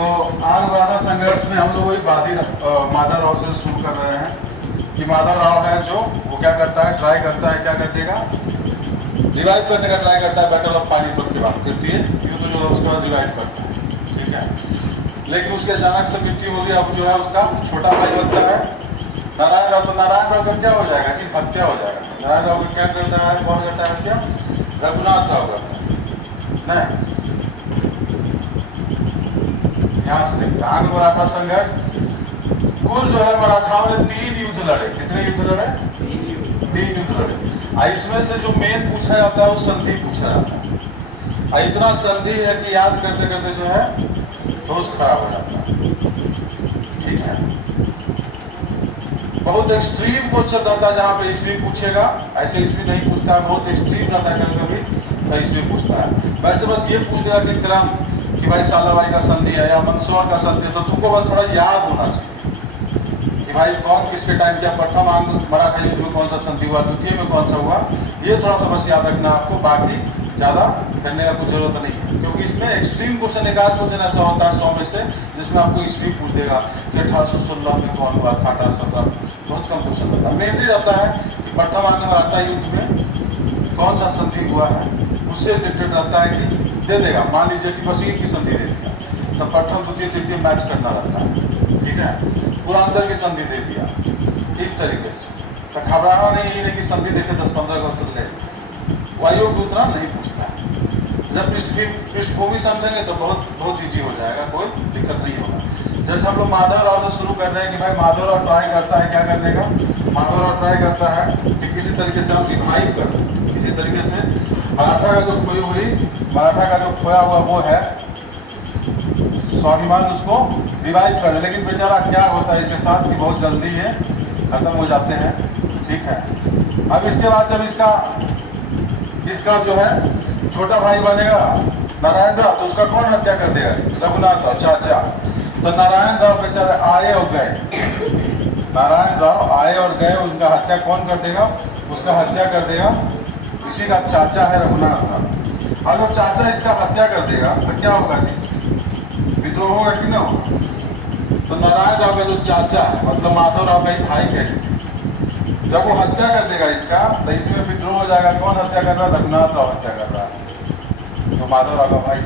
तो आग मराठा संघर्ष में हम लोग वही माधव राव से शुरू कर रहे हैं कि माधव राव है जो वो क्या करता है, ट्राई करता है, क्या करेगा, रिवाइव करने का ट्राई करता है बैटल ऑफ पानीपत के बाद, तृतीय युद्ध जो है उसके बाद रिवाइव करता है, ठीक है। लेकिन उसके अचानक से मृत्यु हो गई। अब जो है उसका छोटा भाई बनता है नारायण राव। तो नारायण राव का क्या हो जाएगा जी, हत्या हो जाएगा। नारायण राव का क्या करता है, कौन करता है हत्या, रघुनाथ राव करता है। नहीं, यहाँ से देखिए आग मराठा संघर्ष कुल जो है मराठाओं ने 3 युद्ध लड़े। कितने युद्ध लड़े, 3 युद्ध लड़े। इसमें से जो मेन पूछा जाता है वो संधि पूछा जाता है। इतना संधि है कि याद करते करते जो है होश खराब हो जाता है, ठीक है। बहुत एक्सट्रीम क्वेश्चन रहता है जहाँ पे ईस्वी पूछेगा, ऐसे ईस्वी नहीं पूछता है, बहुत एक्सट्रीम रहता है कभी कभी ईस्वी पूछता है। वैसे बस ये पूछ देगा कि क्रम कि भाई सालाबाई का संधि है या मंदसौर का संधि है, तो तुमको बस थोड़ा याद होना चाहिए कि भाई कौन किसके टाइम किया, प्रथम आंग मराठा युद्ध में कौन सा संधि हुआ, द्वितीय में कौन सा हुआ, ये थोड़ा सा बस याद रखना आपको। बाकी ज़्यादा करने का कुछ जरूरत नहीं है, क्योंकि इसमें एक्सट्रीम क्वेश्चन एक आध क्वेश्चन ऐसा होता है 100 में से जिसमें आपको ईस्वी पूछ देगा कि 1816 में कौन हुआ था, 1817, बहुत कम क्वेश्चन रहता है। मेनली रहता है कि प्रथम आंग मराठा युद्ध में कौन सा संधि हुआ है, उससे रिलेटेड रहता है कि दे देगा। मान लीजिए कि बसीर की संधि दे दिया, तो प्रथम द्वितीय तृतीय मैच करना रहता है, ठीक है। पुरांतर की संधि दे दिया, इस तरीके से। तो घबराना नहीं कि संधि देखे 10-15 का उत्तर ले, वायु को उतना नहीं पूछता है। जब पृष्ठभूमि समझेंगे तो बहुत ईजी हो जाएगा, कोई दिक्कत नहीं होगा। जैसे हम लोग माधव राव से शुरू कर रहे हैं कि भाई माधव राव ट्राई करता है क्या करने का, माधव राव ट्राई करता है कि किसी तरीके से हम रिवाइव कर दें, किसी तरीके से मराठा का जो खोई हुई, मराठा का जो खोया हुआ वो है स्वाभिमान, उसको रिवाइव कर दे। लेकिन बेचारा क्या होता है इसके साथ कि बहुत जल्दी ये खत्म हो जाते हैं, ठीक है। अब इसके बाद जब इसका जो है छोटा भाई बनेगा नारायण राव, तो उसका कौन हत्या कर देगा, रघुनाथ राव चाचा। तो नारायण राव बेचारे आए और गए, नारायण राव आए और गए, उनका हत्या कौन कर देगा, उसका हत्या कर देगा इसी का चाचा है रघुनाथ राव। और जब चाचा इसका हत्या कर देगा तो क्या होगा जी, विद्रोह होगा कि नहीं होगा। तो नारायण राव का जो चाचा है, मतलब माधव राव का भाई कह लीजिए, जब वो हत्या कर देगा इसका, तो इसमें विद्रोह हो जाएगा। कौन हत्या कर रहा है, रघुनाथ राव हत्या कर रहा है, तो माधव राव का भाई।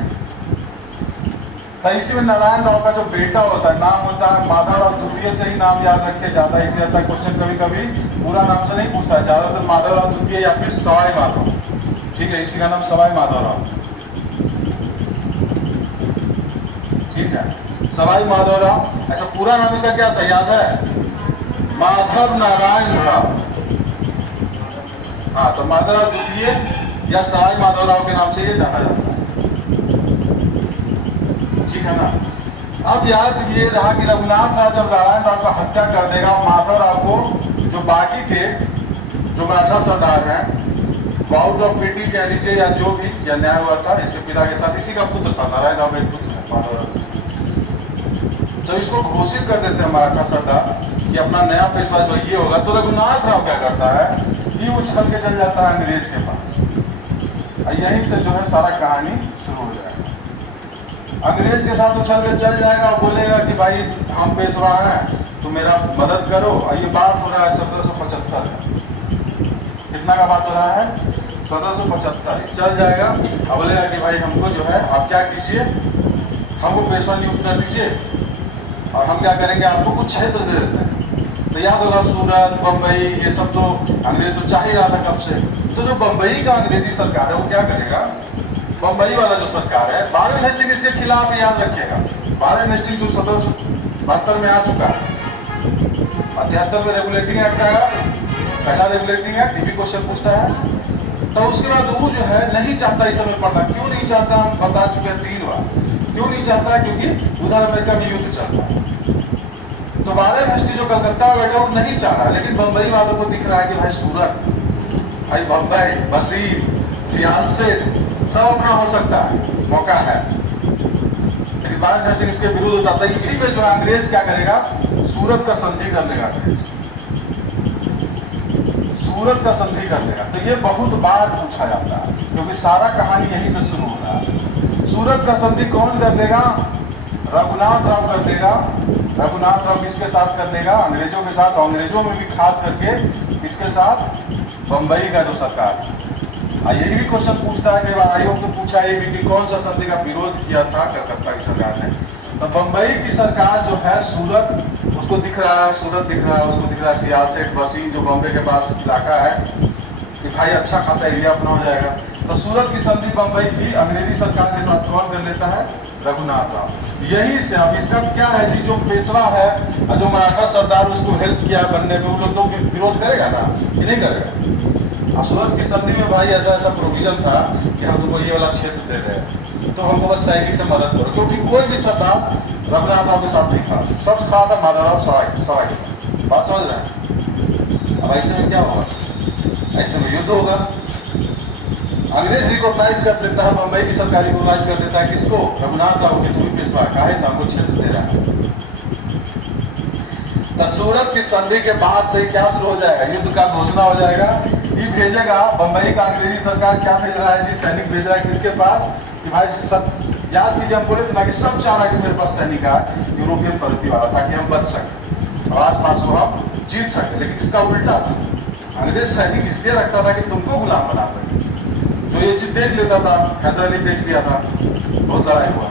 तो इसी में नारायण राव का जो बेटा होता है, नाम होता है माधव राव द्वितीय से ही नाम याद रखे, ज्यादा इजी रहता है। क्वेश्चन कभी कभी पूरा नाम से नहीं पूछता है, ज्यादातर माधव राव द्वितीय या फिर सवाई माधव, ठीक है, इसी का नाम सवाई माधव राव, ठीक है, सवाई माधव राव। ऐसा पूरा नाम इसका क्या था याद है, माधव नारायण राव। हाँ, तो माधव राव द्वितीय या सवाई माधव राव के नाम से ये जाना जाता है, ठीक है ना। अब याद ये रहा कि रघुनाथ राव जब नारायण राव का हत्या कर देगा, माधव राव को जो बाकी के जो मराठा सरदार हैं, आउट ऑफ पिटी कह लीजिए या जो भी या न्याय हुआ था, इसके पिता के साथ, इसी का पुत्र था नारायण राव, एक पुत्र है माधव राव। जब इसको घोषित कर देते हैं मराठा सरदार कि अपना नया पेशवा जो ये होगा, तो रघुनाथ राव क्या करता है, ये उछल के चल जाता है अंग्रेज के पास। यहीं से जो है सारा कहानी शुरू हो जाएगा। अंग्रेज के साथ उछल के चल जाएगा और बोलेगा कि भाई हम पेशवा हैं, तो मेरा मदद करो। और ये बात हो रहा है 1775 का, कितना का बात हो रहा है, 1775। चल जाएगा और बोलेगा कि भाई हमको जो है आप क्या कीजिए, हमको पेशवा नियुक्त कर दीजिए और हम क्या करेंगे, आपको कुछ क्षेत्र दे देते हैं। तो याद होगा सूरत, बम्बई, ये सब तो अंग्रेज तो चाह ही रहा था कब से। तो जो बम्बई का अंग्रेजी सरकार है वो क्या करेगा, बम्बई वाला जो सरकार है, वारेन हेस्टिंग इसके खिलाफ, याद रखिएगा, वारेन हेस्टिंग जो 1772 में आ चुका है, 73 में रेगुलेटिंग एक्ट आया, पहला रेगुलेटिंग एक्ट, ये भी क्वेश्चन पूछता है। तो उसके बाद वो जो है नहीं चाहता इस समय पढ़ना। क्यों नहीं चाहता, हम बता चुके हैं 3 बार। क्यों नहीं चाहता, क्योंकि उधर अमेरिका में युद्ध चल रहा है। तो वारेन हेस्टिंग जो कलकत्ता में बैठा वो नहीं चाह रहा, लेकिन बम्बई वालों को दिख रहा है कि भाई सूरत, भाई बम्बई, बसीर, सियालसेट सब अपना हो सकता है, मौका है। लेकिन वारेन हेस्टिंग इसके विरुद्ध हो जाता है। इसी में जो अंग्रेज क्या करेगा, सूरत का संधि कर लेगा अंग्रेज, सूरत का संधि कर लेगा। तो ये बहुत बार पूछा जाता है, क्योंकि सारा कहानी यहीं से शुरू हो रहा है। सूरत का संधि कौन कर लेगा, रघुनाथ राव कर देगा। रघुनाथ राव किसके साथ कर देगा? अंग्रेजों के साथ। अंग्रेजों में भी खास करके किसके साथ? बंबई का जो सरकार। यही भी क्वेश्चन पूछता है, कई बार आयोग तो पूछा ये भी कि कौन सा संधि का विरोध किया था कलकत्ता की सरकार ने। तो बंबई की सरकार जो है, सूरत उसको दिख रहा है, सूरत दिख रहा है, उसको दिख रहा है सियालसेट, वसीम जो बॉम्बे के पास इलाका है कि भाई अच्छा खासा एरिया अपना हो जाएगा। तो सूरत की संधि बंबई की अंग्रेजी सरकार के साथ कौन कर लेता है? रघुनाथ राव। यही से अब इसका क्या है जी, जो पेशवा है, जो मराठा सरदार उसको हेल्प किया बनने में, वो लोग तो विरोध करेगा ना कि नहीं करेगा? सूरत की संधि में भाई ऐसा प्रोविजन था कि हम तुमको ये वाला क्षेत्र दे रहे हैं, तो हमको बस सैनिक से मदद करो, क्योंकि कोई भी सरदार रघुनाथ राव के साथ नहीं खड़ा, सब खड़ा था माधवराव सवाई के साथ। बात समझ रहे हैं? अब ऐसे में क्या होगा? ऐसे में युद्ध होगा। अंग्रेज रिकॉग्नाइज कर देता है, बंबई की सरकार रिकॉग्नाइज कर देता है किसको? रघुनाथ राव के। तुम्हें पेशवा का है तो हमको क्षेत्र दे रहा है। तो सूरत की संधि के बाद से क्या शुरू हो जाएगा? युद्ध का घोषणा हो जाएगा। ये भेजेगा बंबई का अंग्रेजी सरकार, क्या भेज रहा है जी? सैनिक भेज रहा है किसके पास? कि भाई सब याद कीजिए, हम बोले थे ना कि सब चाह रहा है कि मेरे पास सैनिक है यूरोपियन पद्धति वाला, ताकि हम बच सके और आस पास को हम जीत सके। लेकिन इसका उल्टा था, अंग्रेज सैनिक इसलिए रखता था कि तुमको गुलाम बना सके। जो ये चीज देख लेता था, हैदर अली देख लिया था, बहुत लड़ाई हुआ।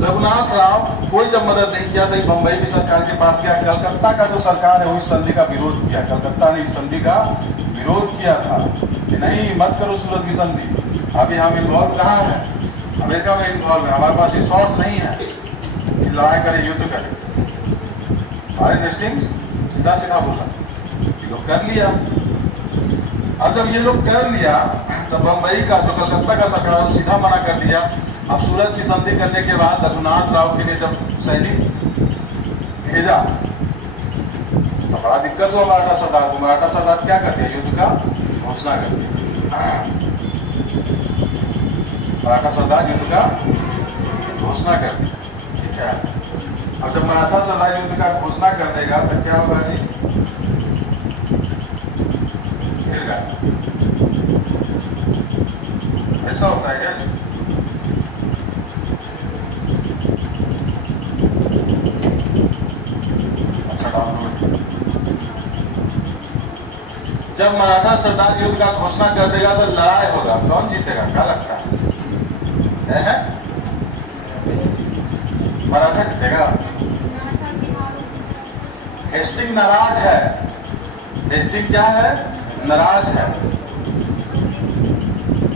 रघुनाथ राव कोई जब मदद नहीं किया तो बंबई की सरकार के पास गया। कलकत्ता का जो सरकार है वो इस संधि का विरोध किया। कलकत्ता ने इस संधि का विरोध किया था कि नहीं, मत करो सूरत की संधि। अभी हम इन्वॉल्व कहाँ हैं? अमेरिका में इन्वॉल्व है, हमारे पास रिसोर्स नहीं है कि लड़ाई करें, युद्ध करें। आर हेस्टिंग्स सीधा सीधा बोला, ये लोग कर लिया। अब जब ये लोग कर लिया तो बंबई का जो कलकत्ता का सरकार सीधा मना कर दिया। अब सूरत की संधि करने के बाद रघुनाथ राव के लिए जब सैनिक भेजा तो बड़ा दिक्कत हुआ मराठा सरदार को। मराठा सरदार क्या करते हैं? युद्ध का घोषणा करते हैं। मराठा सरदार युद्ध का घोषणा कर दिया, ठीक है। अब जब मराठा सरदार युद्ध का घोषणा कर देगा तो क्या होगा जी? फिर ऐसा होता है क्या जी? जब मराठा सरदार युद्ध का घोषणा कर देगा तो लड़ाई होगा। कौन जीतेगा? क्या लगता है? मराठा जीतेगा। हेस्टिंग नाराज है। हेस्टिंग क्या है? नाराज है,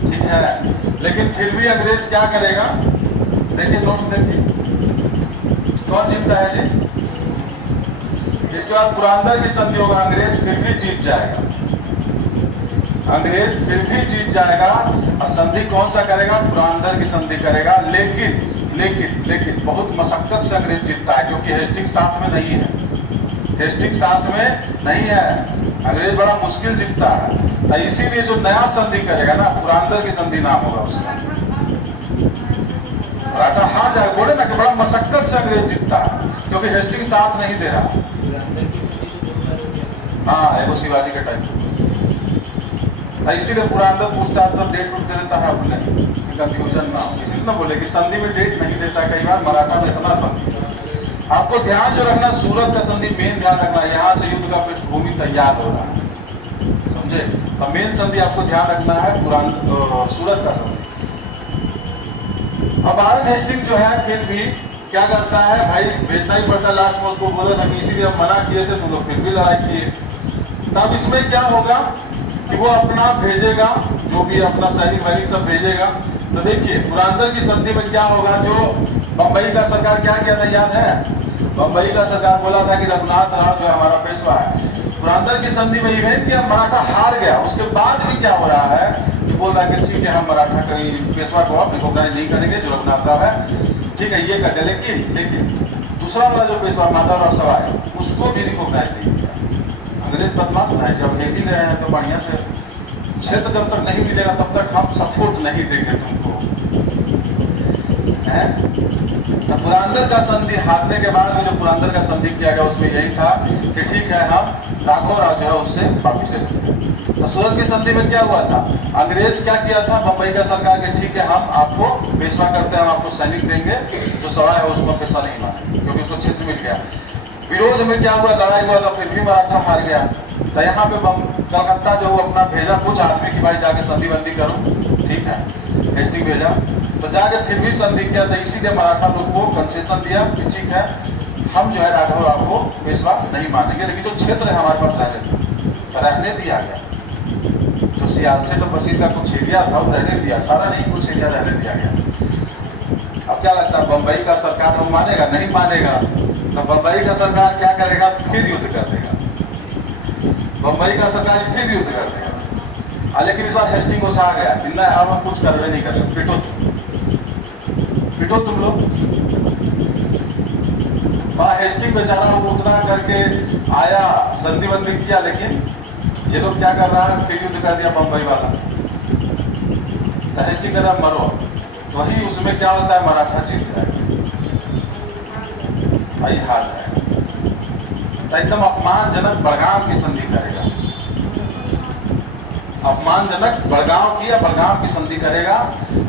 ठीक है। लेकिन फिर भी अंग्रेज क्या करेगा? देखिए नोट्स देखिए, कौन जीतता है जी? इसके बाद पुरंदर की संधि होगा, अंग्रेज फिर भी जीत जाएगा। अंग्रेज फिर भी जीत जाएगा और संधि कौन सा करेगा? पुरंदर की संधि करेगा। लेकिन लेकिन लेकिन बहुत मशक्कत से अंग्रेज जीतता है, क्योंकि हेस्टिंग साथ में नहीं है। हेस्टिंग साथ में नहीं है, अंग्रेज बड़ा मुश्किल जीतता है। तो इसीलिए जो नया संधि करेगा ना, पुरंदर की संधि नाम होगा उसका। मराठा हार जाएगा। बोले ना कि बड़ा मशक्कत से अंग्रेज जीतता है, क्योंकि हेस्टिंग साथ नहीं दे रहा। हाँ, एगो शिवाजी के टाइम, इसीलिए पुरंदर पूछता है तो डेट दे देता है अपने, कंफ्यूजन ना। इसी ना बोले कि संधि में डेट नहीं देता कई बार, मराठा में इतना संधि। आपको ध्यान जो रखना, सूरत का संधि मेन ध्यान रखना, यहाँ से युद्ध का पृष्ठभूमि तैयार हो रहा है, समझे? तो मेन संधि आपको ध्यान रखना है सूरत का संधि। अब वारेन हेस्टिंग जो है फिर भी क्या करता है भाई, भेजना ही पड़ता। लास्ट में उसको बोला था कि इसीलिए हम मना किए थे, तुम लोग फिर भी लड़ाई किए। तब इसमें क्या होगा कि वो अपना भेजेगा, जो भी अपना सैनिक वैनिक सब भेजेगा। तो देखिए पुरंदर की संधि में क्या होगा, जो बंबई का सरकार क्या किया था याद है? बंबई का सरकार बोला था कि रघुनाथ राव जो हमारा पेशवा है। पुरंदर की संधि में इवेंट किया, मराठा हार गया। उसके बाद भी क्या हो रहा है कि बोल रहा है कि ठीक है, हम मराठा कहीं पेशवा को आप रिकॉग्नाइज नहीं करेंगे, जो रघुनाथ राव है, ठीक है, ये कहते। लेकिन दूसरा वाला जो पेशवा माधवराव सवाई, उसको भी रिकॉग्नाइज नहीं किया। अंग्रेज बदमाश ना है, जब ले ही रहे हैं तो बढ़िया से क्षेत्र जब तक नहीं मिलेगा तब तक हम सपोर्ट नहीं देंगे तुमको, है? तो पुरंदर का संधि हारने के बाद जो पुरंदर का संधि किया गया उसमें यही था कि ठीक है, हम राघव राव जो है उससे वापिस ले लेते हैं। तो सूरत की संधि में क्या हुआ था, अंग्रेज क्या किया था, बंबई का सरकार के ठीक है हम आपको पेशवा करते हैं, हम आपको सैनिक देंगे, जो सवाल है उसमें पैसा नहीं माने क्योंकि उसको क्षेत्र मिल गया। विरोध में क्या हुआ, लड़ाई हुआ, तो फिर भी मराठा हार गया। तो यहाँ पे कलकत्ता जो अपना भेजा कुछ आदमी की भाई जाके संधि बंदी करो, ठीक है, हेस्टिंग भेजा, तो जाके फिर भी संधि किया। तो इसीलिए मराठा लोग को कंसेशन दिया कि ठीक है हम जो है राघव आपको पेशवा नहीं मानेंगे, लेकिन जो क्षेत्र है हमारे पास रहने दिया गया। तो सियालसेट और बसीर का कुछ एरिया था वो रहने दिया, सारा नहीं कुछ एरिया रहने दिया गया। अब क्या लगता है बंबई का सरकार वो मानेगा, नहीं मानेगा, तो बंबई का सरकार क्या करेगा, फिर युद्ध कर देगा, बंबई का सरकार फिर युद्ध कर देगा। लेकिन इस बार हेस्टिंग्स आ गया कि नहीं अब हम कुछ करवे नहीं करेंगे, पिटो तुम लोग। वहां हेस्टिंग बेचारा वो उतना करके आया, संधि बंदी किया, लेकिन ये लोग क्या कर रहा है, फिर युद्ध कर दिया बंबई वाला। तो हेस्टिंग कर रहा मरो, तो वही उसमें क्या होता है, मराठा जीत जाएगा, वही हाल है। तो एकदम अपमानजनक बड़गाम की संधि करेगा, अपमानजनक बड़गांव की या बड़गाम की संधि करेगा,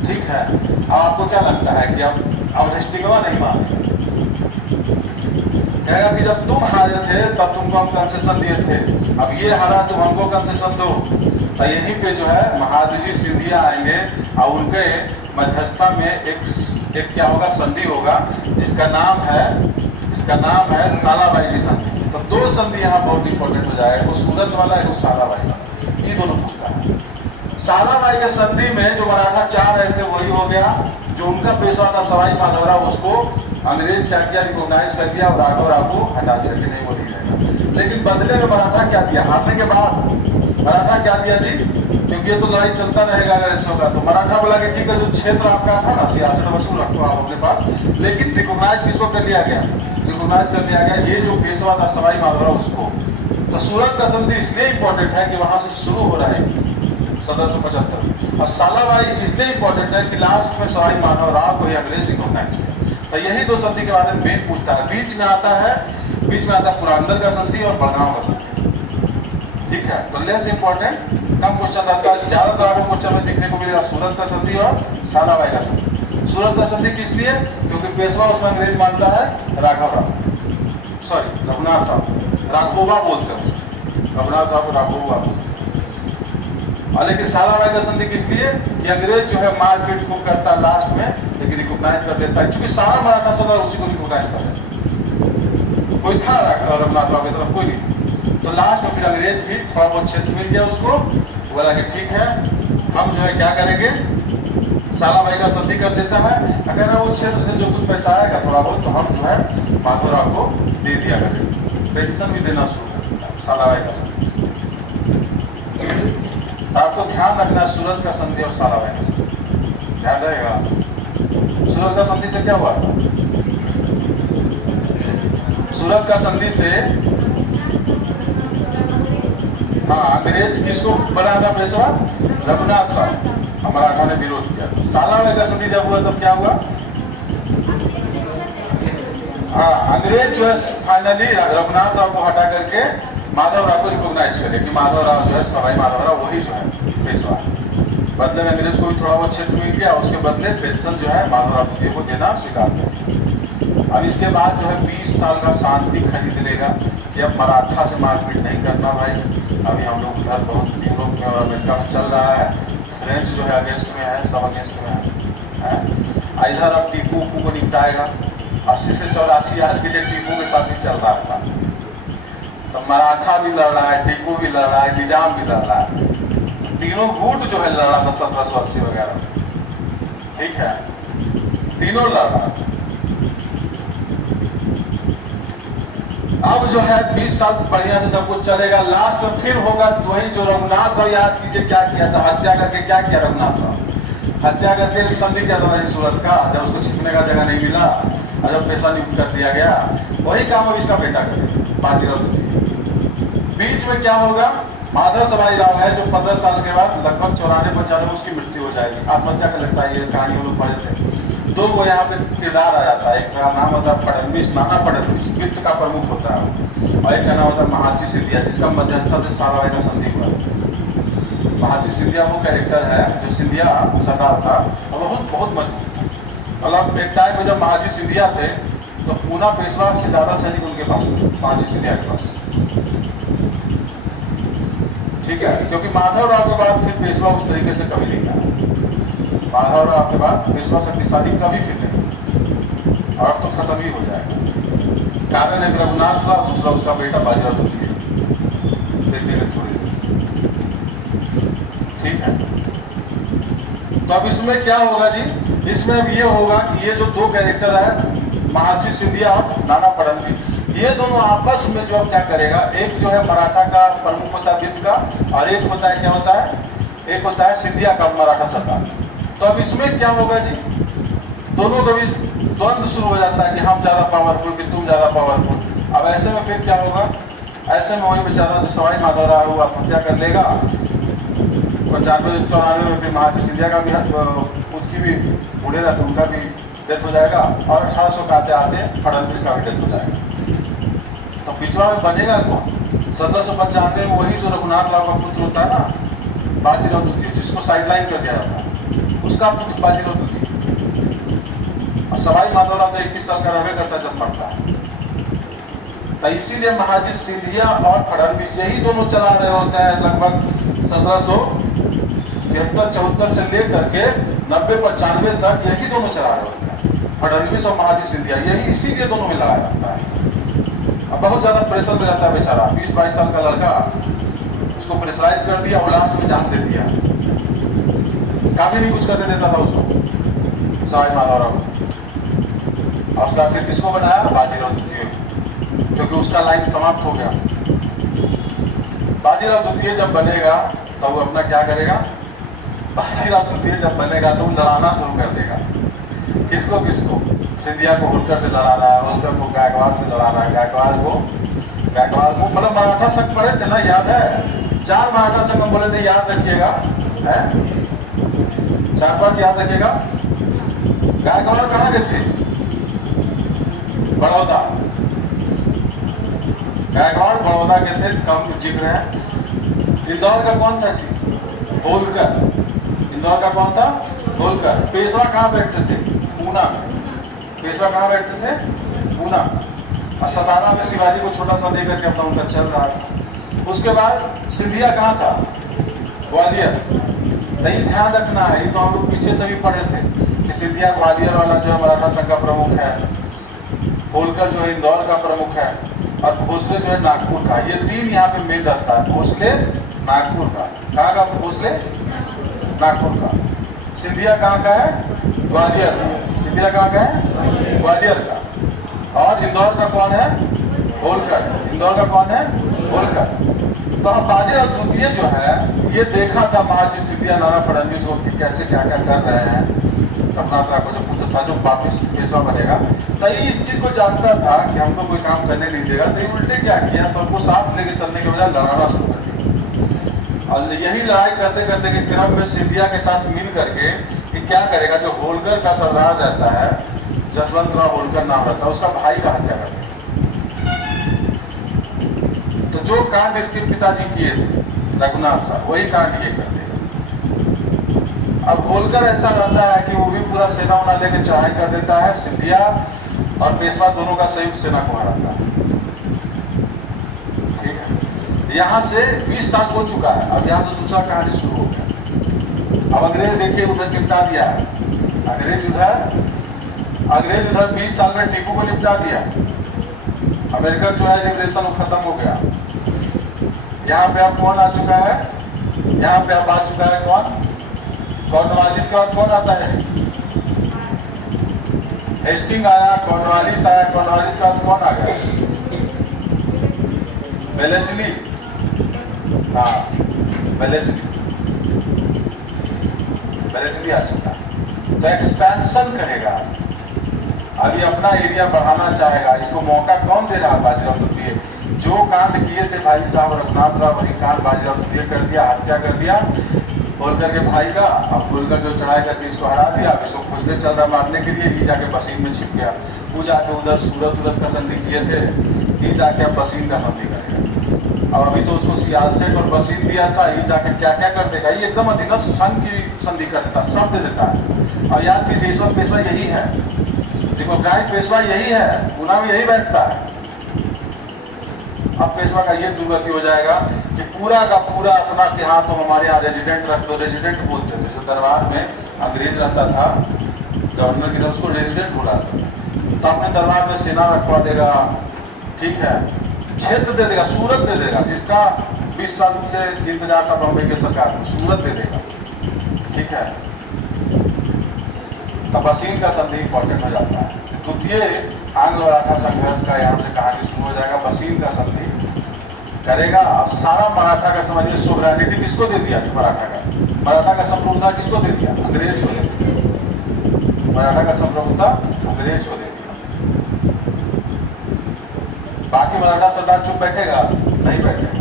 ठीक है। अब आपको क्या लगता है कि अब हेस्टिंगवा नहीं मानेगा, कहेगा कि जब तुम हारे थे तब तुमको हम कंसेशन दिए थे, अब ये हारा तुम हमको कंसेशन दो। तो यहीं पे जो है महादजी सिंधिया आएंगे और उनके मध्यस्थता में एक क्या होगा, संधि होगा जिसका नाम है सालाबाई की संधि। तो दो संधि यहाँ बहुत इंपॉर्टेंट हो जाएगा, वो सूरत वाला है, वो सालाबाई वाला, ये दोनों पूछता है। सालाबाई के संधि में जो मराठा चाह रहे थे वही हो गया, जो उनका पेशवा था सवाई माधवराव, उसको अंग्रेज क्या किया, रिकॉग्नाइज कर दिया और राघव राव को हटा दिया कि नहीं वो नहीं रहेगा। लेकिन बदले में मराठा क्या दिया, हारने के बाद मराठा क्या दिया जी, क्योंकि ये तो लड़ाई चलता रहेगा अगर ऐसा होगा, तो मराठा बोला कि ठीक है जो क्षेत्र आपका था ना सियासत वसूल रखो आप अपने पास, लेकिन रिकॉग्नाइज किसको कर लिया गया, रिकॉग्नाइज कर दिया गया ये जो पेशवा था सवाई माधवराव उसको। तो सूरत का संधि इसलिए इंपॉर्टेंट है कि वहां से शुरू हो रहा है 1775, और सालाबाई इसलिए इंपॉर्टेंट है कि लास्ट में सवाई माधवराव को अंग्रेज रिकॉग्नाइज किया। तो यही दो संधि के बारे में मेन पूछता है। बीच में आता है पुरंदर का संधि और बड़गांव का संधि, ठीक है। तो लेस इंपॉर्टेंट, कम क्वेश्चन आता है, ज्यादातर आपको क्वेश्चन में देखने को मिलेगा सूरत का संधि और सालाबाई का संधि। सूरत का संधि किस लिए, क्योंकि पेशवा उसमें अंग्रेज मानता है रघुनाथ राव, राघोबा बोलते हैं उसको, रघुनाथ राव को राघोबा बोलते हैं। लेकिन सालाबाई का संधि किस लिए कि अंग्रेज जो है मारपीट खूब करता है लास्ट में, लेकिन रिकॉग्नाइज कर देता है, क्योंकि सारा मराठा सदर उसी को रिकॉग्नाइज कर देता है, कोई था रघुनाथ राव की तरफ कोई नहीं। तो लास्ट में फिर अंग्रेज भी थोड़ा बहुत क्षेत्र मिल गया उसको, बोला कि ठीक है हम जो है क्या करेंगे, सालाबाई का संधि कर देता है, अगर वो क्षेत्र से जो कुछ पैसा आएगा थोड़ा बहुत तो हम जो है माधवराव को दे दिया करेंगे, पेंशन भी देना शुरू कर देता है सालाबाई का संधि। तो आपको ध्यान रखना है सूरत का संधि और सालाबाई का संधि, ध्यान रहेगा। सूरत का संधि से क्या हुआ था, सूरत का संधि से हाँ अंग्रेज किसको बना था पेशवा, रघुनाथ राव, मराठा ने विरोध किया था। सालाबाई का संधि जब हुआ तब क्या हुआ, हाँ अंग्रेज जो है फाइनली रघुनाथ राव को हटा करके माधवराव को रिकॉग्नाइज करे कि माधवराव जो है सवाई माधवराव वही जो है पेशवा। बदले में अंग्रेज को भी थोड़ा बहुत क्षेत्र मिल गया, उसके बदले पेंशन जो है माधवराव को देना स्वीकार किया। अब इसके बाद जो है 20 साल का शांति खरीद लेगा कि अब मराठा से मारपीट नहीं करना भाई। अभी हम लोग उधर बहुत यूरोप में और अमेरिका में चल रहा है, फ्रेंच जो है अगेंस्ट में है, सब अगेंस्ट में है। इधर अब टीपू को निपटाएगा, 80 से 84 आज के लिए टीपू के साथ भी चल रहा था। तो मराठा भी लड़ रहा है, टीपू भी लड़ रहा है, निजाम भी लड़ रहा है, तो तीनों गुट जो है लड़ रहा था 1780 वगैरह, ठीक है, तीनों लड़ रहा था। अब जो है 20 साल बढ़िया से सब कुछ चलेगा, लास्ट में फिर होगा तो वही जो रघुनाथ राव, याद कीजिए क्या किया था, हत्या करके क्या किया रघुनाथ राव, हत्या करके संधि किया था सूरत का, जब उसको छिपने का जगह नहीं मिला, जब पैसा नियुक्त कर दिया गया, वही काम अब इसका बेटा करे बाजीराव द्वितीय। बीच में क्या होगा, माधव सवाई राव है जो 15 साल के बाद लगभग 94-95 उसकी मृत्यु हो जाएगी, आत्महत्या कर लगता है, ये कहानी हम लोग पढ़े थे। दो वो यहाँ पे किरदार आ जाता है, एक का नाम होता है फडणवीस, नाना फडणवीस वित्त का प्रमुख होता है, और एक का नाम होता है महादजी सिंधिया जिसका मध्यस्थता से सालाबाई का संधि हुआ। महाजी सिंधिया वो कैरेक्टर है जो सिंधिया सरदार था और बहुत बहुत मजबूत था। मतलब एक टाइम में जब महाजी सिंधिया थे तो पूना पेशवा से ज्यादा सैनिक उनके पास थे, महाजी सिंधिया के पास। ठीक है, क्योंकि माधवराव के बाद फिर पेशवा उस तरीके से कभी नहीं आया। माधवराव के बाद पेशवा शक्तिशाली कभी फिर नहीं, और अब तो खत्म ही हो जाएगा। कारण है रघुनाथ राव, दूसरा उसका बेटा बाजीराव द्वितीय। देखिए थोड़ी, ठीक है। तो अब इसमें क्या होगा जी, इसमें अब ये होगा कि ये जो दो कैरेक्टर है महाजी सिंधिया और नाना फडणवीस, ये दोनों आपस में जो क्या करेगा, एक जो है मराठा का प्रमुख होता है वित्त का, और एक होता है क्या होता है, एक होता है सिंधिया का मराठा सरकार। तो अब इसमें क्या होगा जी, दोनों का भी द्वंद्व शुरू हो जाता है कि हम ज्यादा पावरफुल कि तुम ज्यादा पावरफुल। अब ऐसे में फिर क्या होगा, ऐसे में वही बेचारा जो सवाई माधवराव है वो आत्महत्या कर लेगा। 95-94 में फिर महाजी सिंधिया का भी उसकी भी बूढ़े रहते उनका भी डेथ हो जाएगा, और 1800 का आते आते फडणवीस का भी डेथ हो जाएगा। तो पिछड़ा में बनेगा कौन? 1795 में वही जो रघुनाथ राव का पुत्र होता है ना, बाजीराव द्वितीय, जिसको साइडलाइन कर दिया जाता है, उसका पुत्र बाजीराव द्वितीय। और सवाई माधवराव तो 21 साल का रहने करता जब मरता है। तो इसीलिए महाजी सिंधिया और फडणवीस यही दोनों चला रहे होते हैं लगभग 1773-74 से लेकर के 90-95 तक, यही दोनों चला रहे होते हैं फडणवीस और महाजी सिंधिया, यही इसीलिए दोनों में लड़ा जाता है। अब बहुत ज्यादा प्रेशर में रहता है बेचारा, 20-22 साल का लड़का, उसको प्रेशराइज कर दिया और लास्ट में जान दे दिया। काफी नहीं कुछ करने देता था उसको सवाई माधवराव, और उसका फिर किसको बनाया, बाजीराव द्वितीय, क्योंकि उसका लाइन समाप्त हो गया। बाजीराव द्वितीय जब बनेगा तो वो अपना क्या करेगा, बाजीराव द्वितीय जब बनेगा तो वो लड़ाना शुरू कर देगा। किसको किसको, सिंधिया को होलकर से लड़ा रहा है, होलकर को गायकवाड़ से लड़ा रहा है, गायकवाड़ को मतलब मराठा संघ पढ़े थे ना, याद है 4 मराठा संघ हम बोले थे, याद रखिएगा, है 4-5 याद रखिएगा। गायकवाड़ कहाँ के थे, बड़ौदा, गायकवाड़ बड़ौदा के थे, कम जिक्र है। इंदौर का कौन था जी, होलकर, इंदौर का कौन था, होलकर। पेशवा कहाँ बैठते थे, पूना में। पेशवा कहाँ बैठते थे, पूना। और सतारा में शिवाजी को छोटा सा देकर के अपना उनका चल रहा था। उसके बाद सिंधिया कहाँ था, ग्वालियर। नहीं, ध्यान रखना है, ये तो हम लोग पीछे से भी पढ़े थे कि सिंधिया ग्वालियर वाला जो है मराठा संघ का प्रमुख है, होलकर जो है इंदौर का प्रमुख है, और भोसले जो है नागपुर का। ये 3 यहाँ पे मेन रहता है, भोसले नागपुर का। कहाँ का भोसले, नागपुर का। सिंधिया कहाँ का है, ग्वालियर का। सिंधिया कहाँ का है, ग्वालियर का। और इंदौर का कौन है, होलकर। इंदौर का कौन है, होलकर। तो अब बाजीराव द्वितीय जो है ये देखा था महाजी सिंधिया नाना फडणवीस को कि कैसे क्या क्या कर रहे हैं। रघुनाथ राव को जो पुत्र था जो वापिस पेशवा बनेगा, तो ये इस चीज को जानता था कि हमको कोई काम करने नहीं देगा, तो उल्टे क्या किया, सबको साथ लेके चलने के बजाय लड़ाना शुरू कर दिया। और यही लड़ाई करते करते के क्रम में सिंधिया के साथ मिल करके कि क्या करेगा, जो होलकर का सरदार रहता है, जसवंत राव होलकर नाम रहता है, उसका भाई का हत्या कर दिया। तो जो कांड इसके पिताजी किए थे रघुनाथ राव, वही कांड ये कर देगा। अब होलकर ऐसा रहता है कि वो भी पूरा सेना उना लेके चढ़ाई कर देता है, सिंधिया और पेशवा दोनों का संयुक्त सेना को हराता है। ठीक है, यहाँ से 20 साल हो चुका है, अब यहाँ से दूसरा कहानी शुरू हो गया। अब अंग्रेज देखिए उधर निपटा दिया है, अंग्रेज उधर 20 साल में टीपू को निपटा दिया। अमेरिकन जो है लिबरेशन वो खत्म हो गया। यहाँ पे अब कौन आ चुका है, यहाँ पे अब आ चुका है कौन, कॉर्नवालिस के बाद कौन आता है, हेस्टिंग आया, कॉर्नवालिस आया, कॉर्नवालिस के बाद कौन आ गया, वेलेस्ली। हाँ, वेलेस्ली आ चुका है। तो एक्सपेंशन करेगा, अभी अपना एरिया बढ़ाना चाहेगा। इसको मौका कौन दे रहा है, बाजीराव द्वितीय। जो कांड किए थे भाई साहब रघुनाथ राव, वही कांड बाजीराव द्वितीय कर दिया, हत्या कर दिया होलकर के भाई का। अब होलकर जो चढ़ाई करके इसको हरा दिया, अब इसको खोजने चल रहा मारने के लिए, ये जाके बसीन में छिप गया। वो जाके उधर सूरत का संधि किए थे, ये जाके अब बसीन का संधि करेगा। अब अभी तो उसको सियासत और बसीन दिया था, ये जाके क्या क्या कर देगा, ये एकदम अधीनस्थ संघ की संधि कर देता, सब दे देता है। और याद कीजिए इस वक्त पेशवा यही है, देखो गाइड पेशवा यही है, पूना में यही बैठता है। अब पेशवा का ये दुर्गति हो जाएगा कि पूरा का पूरा अपना कि हाँ तो हमारे यहाँ रेजिडेंट रख दो, रेजिडेंट बोलते थे जो दरबार में अंग्रेज रहता था, गवर्नर की तरफ उसको रेजिडेंट बोला तो अपने दरबार में सेना रखवा देगा, ठीक है, क्षेत्र दे देगा, सूरत दे देगा, जिसका 20 साल से इंतजार था बम्बई की सरकार को, सूरत दे देगा, ठीक है। तब बसीन का संधि इंपॉर्टेंट हो जाता है। द्वितीय आंग्ल मराठा संघर्ष का यहाँ से कहानी शुरू हो जाएगा। बसीन का संधि करेगा, अब सारा मराठा का समझिए सोवरेनिटी किसको दे दिया, मराठा का संप्रभुता किसको दे दिया, अंग्रेज को दे दिया, मराठा का संप्रभुता अंग्रेज को दे दिया। बाकी मराठा सरदार चुप बैठेगा, नहीं बैठेगा।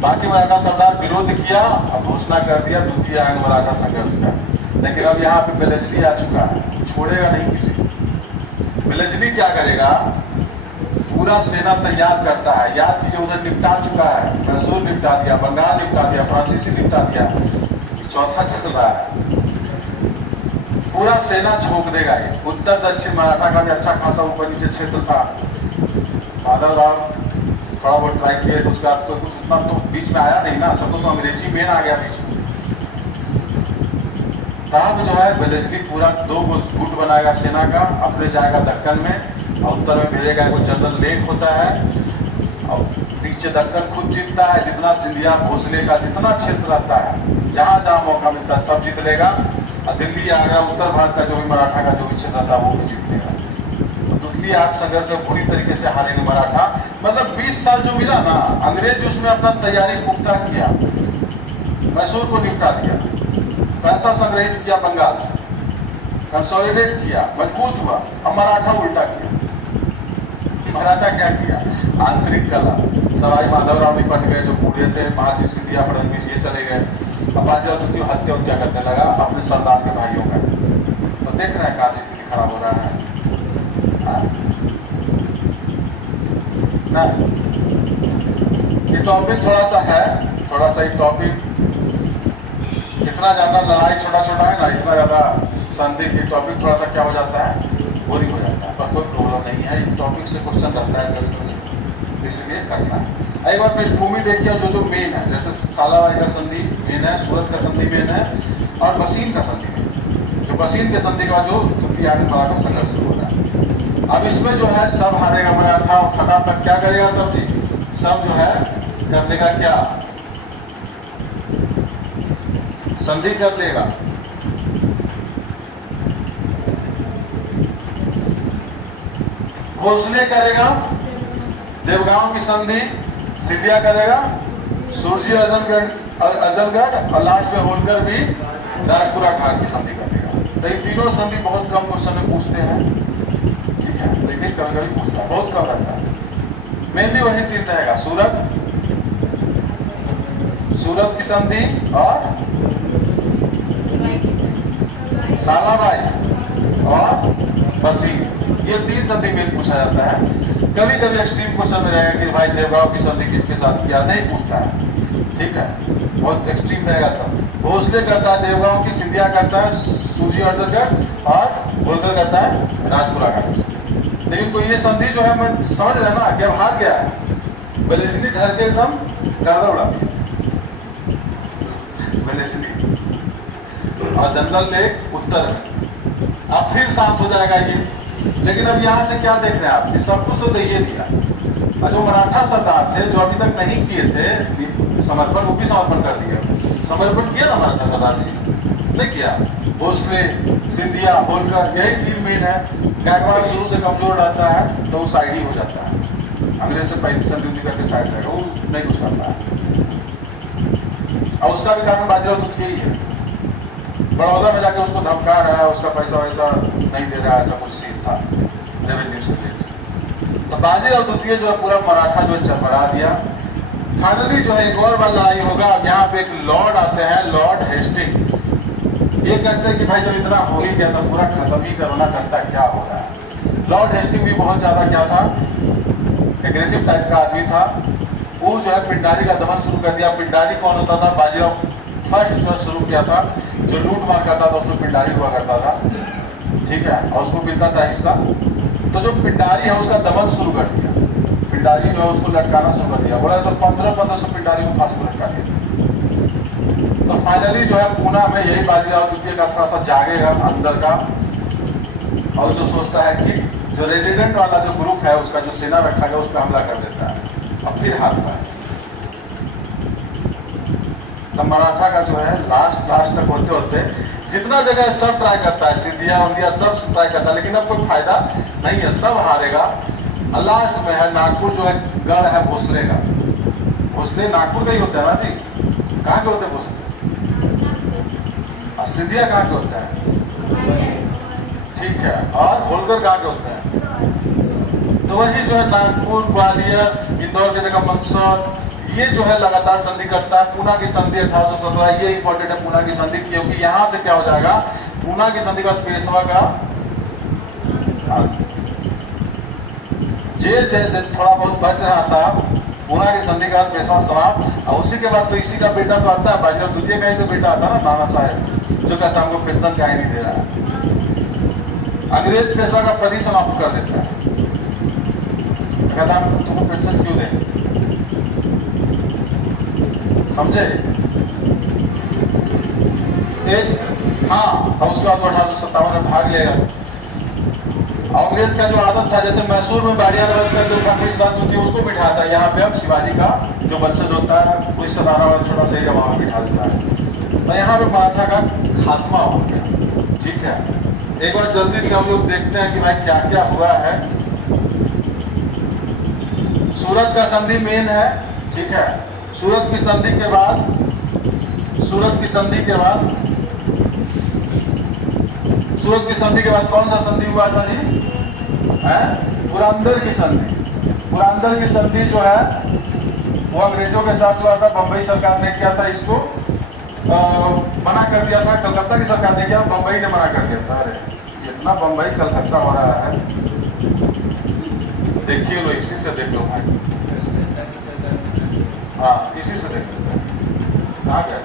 बाकी मराठा सरदार विरोध किया और घोषणा कर दिया द्वितीय आंग्ल मराठा संघर्ष का। लेकिन अब यहाँ पे बेलेजली आ चुका है, छोड़ेगा नहीं किसी को। बेलेजली क्या करेगा, पूरा सेना तैयार करता है, याद कीजिए उधर निपटा चुका है, मैसूर निपटा दिया, बंगाल निपटा दिया, फ्रांसीसी निपटा दिया, चौथा चल रहा है। पूरा सेना झोंक देगा ये। उत्तर दक्षिण मराठा का भी अच्छा खासा ऊपर नीचे क्षेत्र था। माधवराव थोड़ा बहुत ट्राई किए तो उसके बाद कुछ उतना तो बीच में आया नहीं ना, सबको तो अंग्रेजी मेन आ गया बीच में। तब जो है बेलेजली पूरा 2 गुट बनाएगा सेना का, अपने जाएगा दक्कन में और उत्तर में भेजेगा। कोई जनरल लेक होता है और नीचे दक्कन खुद जीतता है, जितना सिंधिया भोसले का जितना क्षेत्र रहता है, जहां जहां मौका मिलता है सब जीत लेगा। और दिल्ली आगरा उत्तर भारत का जो भी मराठा का जो भी क्षेत्र रहता है वो भी जीत लेगा। तो द्वितीय आंग्ल संघर्ष में पूरी तरीके से हारेंगे मराठा। मतलब 20 साल जो मिला ना, अंग्रेज उसमें अपना तैयारी पुख्ता किया, मैसूर को निपटा दिया, पैसा संग्रहित किया बंगाल से, कंसोलिडेट किया, मजबूत हुआ। अब मराठा उल्टा किया। मराठा क्या किया, आंतरिक कला, सवाई माधवराव निपट गए जो बूढ़े थे, महाजी सिंधिया फडणवीस ये चले गए। अब बाजीराव द्वितीय हत्या उत्या करने लगा अपने सरदार के भाइयों का। तो देख रहे हैं कहाँ से स्थिति खराब हो रहा है ना। ये टॉपिक थोड़ा सा है, थोड़ा सा ये टॉपिक इतना ज्यादा लड़ाई छोटा छोटा है ना, इतना ज्यादा संधि की टॉपिक थोड़ा सा क्या हो जाता है, बोरिंग हो जाता है। पर कोई प्रॉब्लम नहीं है, इन टॉपिक से क्वेश्चन रहता है कभी कभी, इसलिए करना है। एक बार पृष्ठभूमि देखिए, जो जो मेन है, जैसे सालाबाई का संधि मेन है, सूरत का संधि मेन है और बसीन का संधि मेन। जो बसीन के संधि का जो द्वितीय आंग्ल मराठा संघर्ष शुरू हो रहा है। अब इसमें जो है सब हारेगा मराठा और फटाफट क्या करेगा सब जी, सब जो है कर लेगा क्या, संधि कर लेगा। भोसले करेगा देवगांव की संधि, सिंधिया करेगा सुरजी अजलगढ़ और लास्ट में होलकर भी राजपुरा खान की संधि करेगा। तो ये तीनों संधि बहुत कम क्वेश्चन में पूछते हैं, ठीक है, लेकिन कभी कभी पूछता है, बहुत कम रहता है। मेनली वही 3 रहेगा, सूरत की संधि और सालाबाई और बसीन, ये 3 संधि में पूछा जाता है। कभी कभी एक्सट्रीम क्वेश्चन में रहेगा कि भाई देवगांव की संधि किसके साथ किया, नहीं पूछता है, ठीक है, बहुत एक्सट्रीम रहेगा। तब भोसले करता है देवगांव की, सिंधिया करता है सूरजी अर्जनगढ़ और होलकर करता है राजपुरा का। लेकिन कोई ये संधि जो है, मैं समझ रहे ना कि अब हार गया है, बेलेजली धर के एकदम गर्दा उड़ा दिया बेलेजली, और जनरल लेक उत्तर में। अब फिर शांत हो जाएगा ये। लेकिन अब यहाँ से क्या देख रहे हैं आप, सब कुछ तो दे दिया। और जो मराठा सरदार थे जो अभी तक नहीं किए थे समर्पण, वो भी समर्पण कर दिया। समर्पण किया ना मराठा सरदार जी, नहीं किया। भोसले, सिंधिया, होलकर, यही 3 मेन है। गायकवाड़ शुरू से कमजोर रहता है तो वो साइड ही हो जाता है, अंग्रेज से पहले संधि करके साइड रहेगा, वो नहीं कुछ करता है। और उसका भी कारण बाजीराव द्वितीय ही है, बड़ौदा में जाके उसको धमका रहा है, उसका पैसा वैसा नहीं दे रहा है, ऐसा कुछ सीन था रेवेन्यू से रिलेटेड। तो बाजीराव द्वितीय जो है पूरा मराठा जो है चरमरा दिया। फाइनली जो है एक और बार लड़ाई होगा। यहाँ पे एक लॉर्ड आते हैं, लॉर्ड हेस्टिंग। ये कहते हैं कि भाई जब इतना हो ही गया तो पूरा खत्म ही करो ना, करता क्या हो रहा है। लॉर्ड हेस्टिंग भी बहुत ज्यादा क्या था, एग्रेसिव टाइप का आदमी था, वो जो है पिंडारी का दमन शुरू कर दिया। पिंडारी कौन होता था? बाजीराव फर्स्ट जो शुरू किया था, जो लूट मार करता था उसमें पिंडारी हुआ करता था, ठीक है, और उसको मिलता था हिस्सा। तो जो पिंडारी है उसका दमन शुरू कर दिया, पिंडारी जो है उसको लटकाना शुरू कर दिया। बोला तो 1500 पिंडारी को फांसी पर लटका दिया। तो फाइनली जो है पूना में यही बाजीराव द्वितीय का थोड़ा सा जागेगा अंदर का, और जो सोचता है कि जो रेजिडेंट वाला जो ग्रुप है उसका जो सेना रखा गया उस पर हमला कर देता है और फिर हारता है। तो मराठा का जो है लास्ट तक होते होते जितना जगह सब ट्राई करता है, सिंधिया उंडिया सब ट्राई करता है, लेकिन अब कोई फायदा नहीं है, सब हारेगा। और लास्ट में है नागपुर जो है गढ़ है भोसले का। भोसले नागपुर का ही होता है ना जी, कहाँ के होते हैं भोसले? और सिंधिया कहाँ के होता है? ठीक है, और होलकर कहाँ के होते हैं? तो वही जो है नागपुर, ग्वालियर, इंदौर की जगह मंदसौर, ये जो है लगातार संधि करता है। पूना की संधि 1817, ये इंपॉर्टेंट है पूना की संधि, क्योंकि यहाँ से क्या हो जाएगा, पूना की संधि का पेशवा का जे थोड़ा बहुत बच रहा था, पूना की संधि का पेशवा समाप्त। और उसी के बाद तो इसी का बेटा तो आता है, बाजीराव द्वितीय का ही तो बेटा आता है ना, नाना साहेब, जो कहता है हमको पेंशन क्या ही नहीं दे रहा है। अंग्रेज पेशवा का पद ही समाप्त कर देता है, तो कहता है तुमको पेंशन क्यों दें, समझे? एक हाँ, तो उसके बाद 1857 में भाग लेगा। अंग्रेज का जो आदत था, जैसे मैसूर में बाड़िया वंश का जो कांग्रेस होती है उसको बिठाता है, यहाँ पे अब शिवाजी का जो वंशज होता है कोई सदारा वाला छोटा सा एरिया वहां बिठा देता है। तो यहाँ पे मराठा का खात्मा हो गया। ठीक है, एक बार जल्दी से हम लोग देखते हैं कि भाई क्या क्या हुआ है। सूरत का संधि मेन है, ठीक है। सूरत की संधि के बाद कौन सा संधि हुआ था जी? पुरंदर की संधि। पुरंदर की संधि जो है वो अंग्रेजों के साथ हुआ था। बंबई सरकार ने किया था, इसको मना कर दिया था। कलकत्ता की सरकार ने किया, बंबई ने मना कर दिया था। अरे इतना बंबई कलकत्ता हो रहा है, देखिए लो, इसी से देख लो भाई। हाँ, इसी से देख लेते हैं कहाँ गए।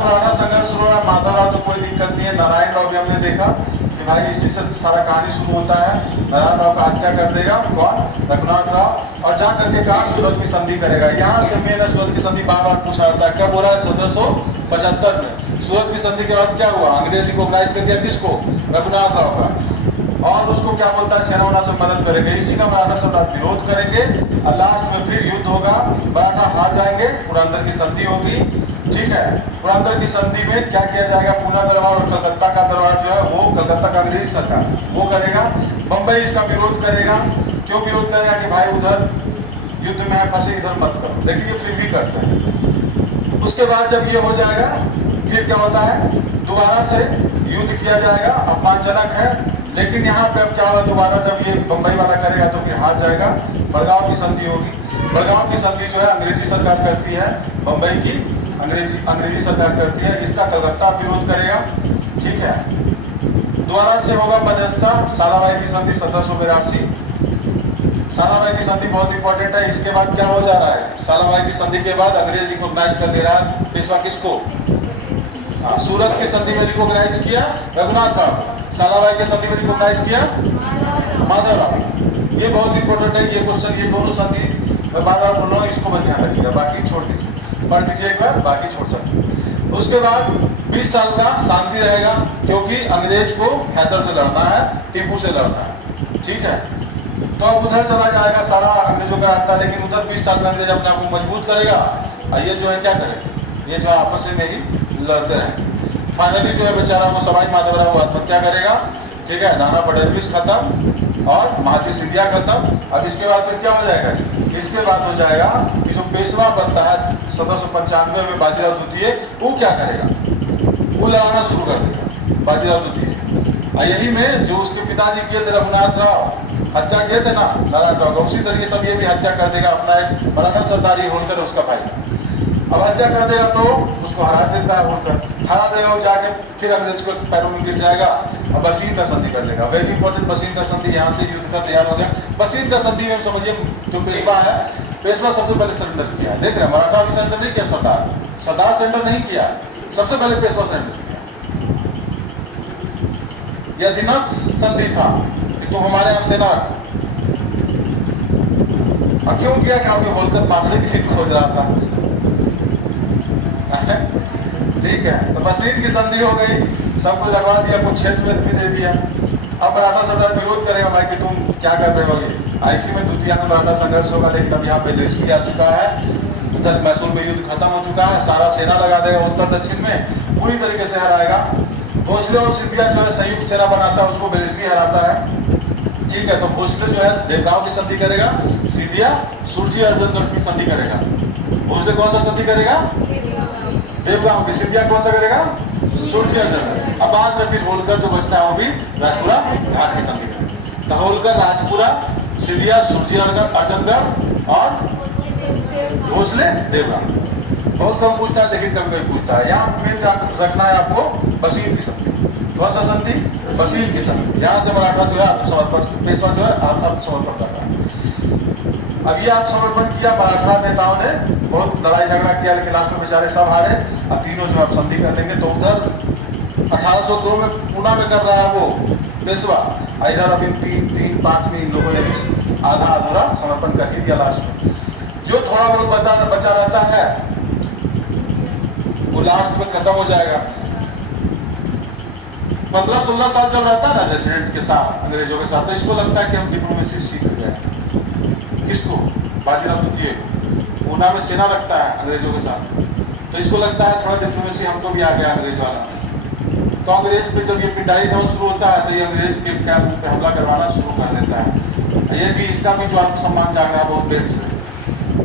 मराठा संघर्ष शुरू हुआ। माधवराव तो कोई दिक्कत नहीं है। नारायण राव भी हमने देखा कि भाई इसी से सारा कहानी शुरू होता है। नारायण राव का हत्या कर देगा कौन? रघुनाथ राव, और जा करके कहा सूरत की संधि करेगा। यहाँ से मेन सूरत की संधि बार बार पूछा जाता है। क्या बोला है? 1775 में सूरत की संधि के बाद क्या हुआ? अंग्रेज रिकॉग्नाइज कर दिया किसको? रघुनाथ राव का। और उसको क्या बोलता है? सेना से मदद करेंगे। इसी का मराठा सम्राट विरोध करेंगे और लास्ट में फिर युद्ध होगा। मराठा हार जाएंगे, पुरंदर की संधि होगी। ठीक है, पुरंदर की संधि में क्या किया जाएगा? पूना दरबार और कलकत्ता का दरबार जो है वो कलकत्ता का अंग्रेज सरकार वो करेगा। बंबई इसका विरोध करेगा। क्यों विरोध करेगा? कि भाई उधर युद्ध में है फंसे, इधर मत करो। लेकिन ये फिर भी करते हैं। उसके बाद जब ये हो जाएगा फिर क्या होता है? दोबारा से युद्ध किया जाएगा। अपमानजनक है, लेकिन यहाँ पे अब क्या होगा? दोबारा जब ये बंबई वाला करेगा तो फिर हार जाएगा। बड़गांव की संधि होगी। बड़गांव की संधि जो है अंग्रेजी सरकार करती है, बंबई की अंग्रेजी सरकार करती है। इसका कलकत्ता विरोध करेगा। ठीक है, दोबारा से होगा मध्यस्थता। साराभाई की संधि 1782। साराभाई की संधि बहुत इंपॉर्टेंट है। इसके बाद क्या हो जा रहा है? साराभाई की संधि के बाद अंग्रेज रिकॉग्नाइज कर दे रहा है पेशवा किसको? सूरत की संधि में रिकॉग्नाइज किया रघुनाथ राव। साराभाई की संधि में रिकॉग्नाइज किया माधवराव। ये बहुत इंपॉर्टेंट है ये क्वेश्चन। ये दोनों संधि बार बार बोलो, इसको मैं ध्यान रखिएगा, बाकी छोड़ दीजिए, पढ़ दीजिए एक बार, बाकी छोड़ सकते। उसके बाद 20 साल का शांति रहेगा, क्योंकि अंग्रेज को हैदर से लड़ना है, टीपू से लड़ना है। ठीक है, तो अब उधर चला जाएगा सारा अंग्रेजों का आता है, लेकिन उधर 20 साल में अंग्रेज अपने आप को मजबूत करेगा और ये जो है क्या करेगा? ये जो आपस में ही लड़ते हैं। फाइनली जो है बेचारा वो सवाई माधवराव आत्महत्या करेगा। ठीक है, नाना फडणवीस खत्म और महाजी सिंधिया खत्म। अब इसके बाद फिर क्या हो जाएगा? इसके बाद हो जाएगा कि जो पेशवा बनता है 1795 में बाजीराव द्वितीय, वो क्या करेगा? वो लड़ाना शुरू कर देगा बाजीराव द्वितीय। यही में जो उसके पिताजी किए थे रघुनाथ राव, हत्या किए थे ना नारायण राव का, उसी तरीके से ये भी हत्या कर देगा अपना एक मराठा सरदार ये होलकर उसका भाई। अब हत्या कर देगा तो उसको हरा देता है होलकर, हरा देगा वो जाके फिर अंग्रेज को पैरों में गिर जाएगा और बसीन का संधि कर लेगा। वेरी इंपॉर्टेंट, बसीन का संधि, यहाँ से युद्ध का तैयार हो गया। बसीन का संधि में समझिए जो पेशवा है, पेशवा सबसे पहले सरेंडर किया, देख रहे हैं मराठा भी सरेंडर नहीं किया, सरदार सरेंडर नहीं किया, सबसे पहले पेशवा सरेंडर किया। यह अधिनाथ संधि था कि तुम हमारे यहाँ सेना, और क्यों किया कि आपके होलकर मारने के लिए खोज रहा था। ठीक है, तो बसीन की संधि हो गई, सब कुछ लगवा दिया, कुछ क्षेत्र में भी दे दिया। अब मराठा सरदार विरोध करेगा भाई कि तुम क्या कर रहे हो, ये इसी में द्वितीय में मराठा संघर्ष होगा। लेकिन अब यहाँ पे बेलरिस्की आ चुका है, उधर मैसूर में युद्ध खत्म हो चुका है, सारा सेना लगा देगा उत्तर दक्षिण में, पूरी तरीके से हराएगा। भोसले और सिंधिया जो है संयुक्त सेना बनाता है, उसको बेलरिस्की हराता है। ठीक है, तो भोसले जो है देवगांव की संधि करेगा, सिंधिया सुरजी अर्जनगढ़ की संधि करेगा। भोसले कौन सा संधि करेगा? देवगांव की। सिंधिया कौन सा करेगा? सुरजी अर्जनगढ़। अब बाद में फिर होलकर जो बचता है वो भी राजपुरा घाट की संधि करेगा। तो होलकर राजपुरा, सिंधिया सुरजी अर्जनगढ़ और भोसले देवगांव। बहुत कम पूछता है लेकिन कभी कभी पूछता है। यहाँ मेन रखना है आपको बसीन की संधि। कौन सा संधि? बसीन की संधि। यहाँ से मराठा जो है आत्मसमर्पण, पेशवा जो है आत्मसमर्पण कर रहा है। अब ये आत्मसमर्पण किया, मराठा नेताओं ने बहुत लड़ाई झगड़ा किया, लेकिन लास्ट में बेचारे सब हारे। अब तीनों जो है संधि कर लेंगे। तो उधर 1802 में पूना में कर रहा है वो पेशवा, इधर अब इन तीन पांच में इन लोगों ने भी आधा अधूरा समर्पण कर ही दिया। लास्ट में जो थोड़ा बहुत बचा रहता है वो लास्ट में खत्म हो जाएगा। 15-16 साल जब रहता है ना रेसिडेंट के साथ, अंग्रेजों के साथ, तो इसको लगता है कि हम डिप्लोमेसी सीख गए। किसको? बाजीराव द्वितीय। पूना में सेना रखता है अंग्रेजों के साथ, तो इसको लगता है थोड़ा डिप्लोमेसी हमको भी आ गया अंग्रेज वाला। तो अंग्रेज पे जब ये पिटाई दौर शुरू होता है तो ये अंग्रेज के कैंप पे हमला करवाना शुरू कर देता है। ये भी इसका भी जो आत्मसम्मान जाग रहा है बहुत देर से,